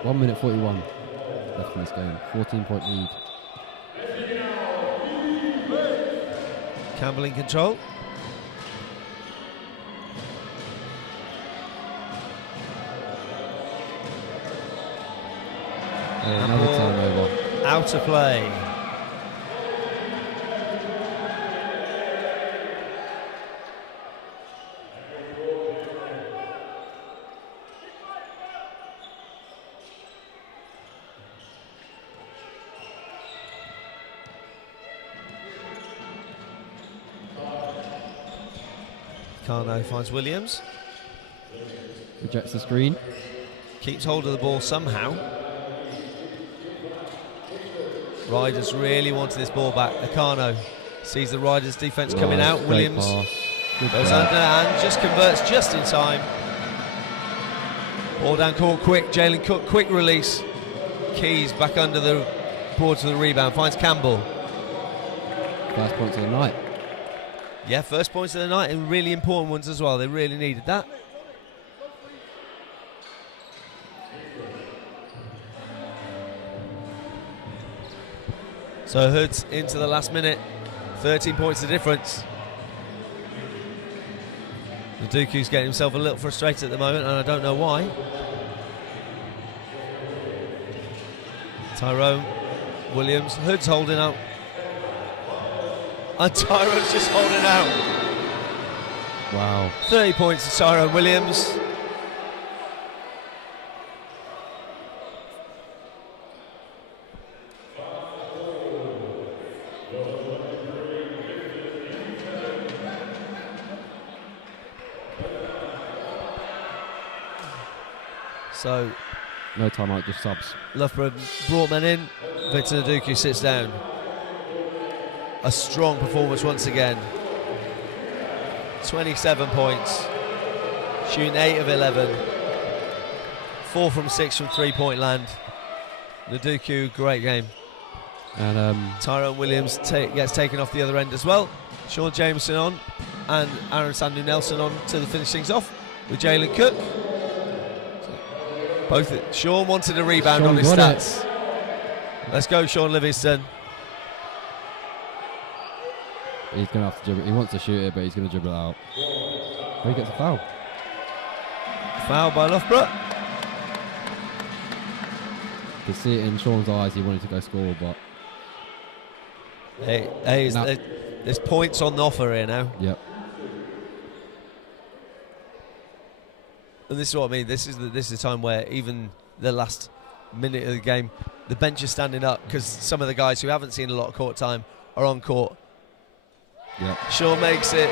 One minute 41 left in this game. 14-point lead. Campbell in control. Another turnover. Out of play. Carno finds Williams. Rejects the screen. Keeps hold of the ball somehow. Riders really wanted this ball back. Carno sees the Riders' defence coming out. Williams goes under and just converts just in time. Ball down court quick. Jalen Cook, quick release. Keys back under the board for the rebound. Finds Campbell. First points of the night. Yeah, first points of the night, and really important ones as well. They really needed that. So Hoods into the last minute. 13 points of difference. Nduku's getting himself a little frustrated at the moment, and I don't know why. Tyrone Williams. Hood's holding out. And Tyrone's just holding out. Wow. 30 points to Tyrone Williams. So no timeout, just subs. Loughborough brought men in. Victor Nduku sits down. A strong performance once again. 27 points. Shooting 8 of 11. 4 from 6 from three-point land. Nduku, great game. And Tyrone Williams gets taken off the other end as well. Sean Jameson on, and Aaron Sandu Nelson on to the finish things off with Jalen Cook. Sean wanted a rebound Sean on his got stats. Let's go, Sean Livingston. he's going to have to dribble. He wants to shoot it, but he's going to dribble it out. But he gets a foul. Foul by Loughborough. You can see it in Sean's eyes. He wanted to go score, but There's points on the offer here now. Yep. And this is what I mean. This is the time where even the last minute of the game, the bench is standing up because some of the guys who haven't seen a lot of court time are on court. Yep. Shaw makes it.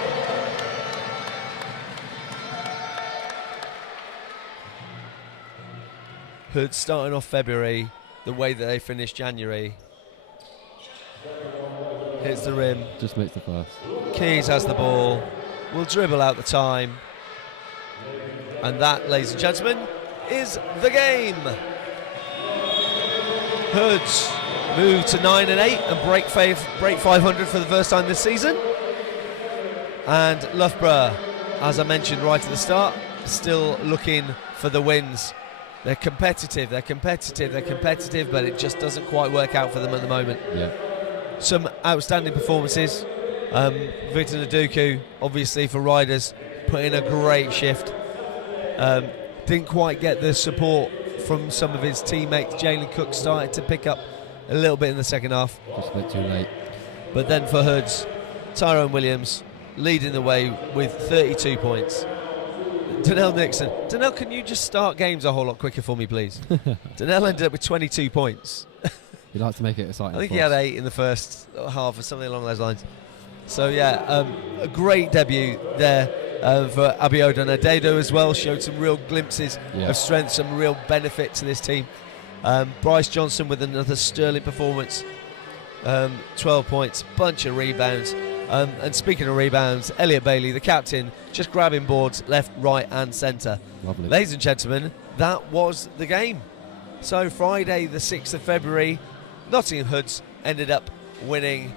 Hood starting off February the way that they finished January. Hits the rim. Just makes the first. Keys has the ball. Will dribble out the time. And that, ladies and gentlemen, is the game. Hoods move to 9 and 8 and break 500 for the first time this season. And Loughborough, as I mentioned right at the start, still looking for the wins. They're competitive, but it just doesn't quite work out for them at the moment. Yeah. Some outstanding performances. Victor Nduku, obviously for Riders, put in a great shift. Didn't quite get the support from some of his teammates. Jalen Cook started to pick up a little bit in the second half. Just a bit too late. But then for Hoods, Tyrone Williams leading the way with 32 points. Donnell Nixon. Donnell, can you just start games a whole lot quicker for me, please? Donnell ended up with 22 points. He likes to make it exciting. I think he had 8 in the first half or something along those lines. So yeah, a great debut there for Abiodun Adedo as well. Showed some real glimpses of strength, some real benefit to this team. Bryce Johnson with another sterling performance. 12 points, bunch of rebounds. And speaking of rebounds, Elliot Bailey, the captain, just grabbing boards left, right and centre. Lovely. Ladies and gentlemen, that was the game. So Friday the 6th of February, Nottingham Hoods ended up winning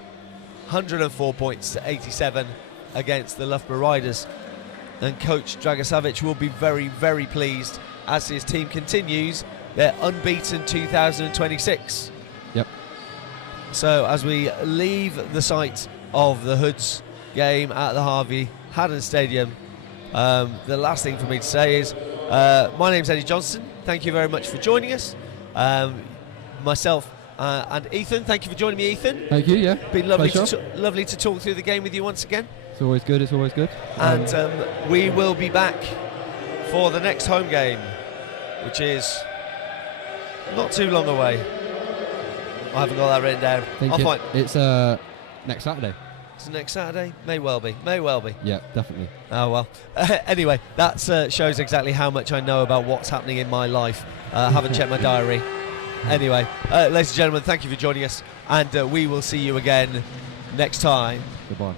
104 points to 87 against the Loughborough Riders. And coach Dragosavic will be very, very pleased as his team continues their unbeaten 2026. Yep. So as we leave the site of the Hoods game at the Harvey Haddon Stadium, the last thing for me to say is my name's Eddie Johnson. Thank you very much for joining us. Myself and Ethan, thank you for joining me, Ethan. Thank you, yeah. Been lovely lovely to talk through the game with you once again. It's always good, it's always good. And we will be back for the next home game, which is not too long away. I haven't got that written down. It's next Saturday. Is it next Saturday? May well be. May well be. Yeah, definitely. Oh well. Anyway, that shows exactly how much I know about what's happening in my life. Haven't checked my diary. Anyway, ladies and gentlemen, thank you for joining us, and we will see you again next time. Goodbye.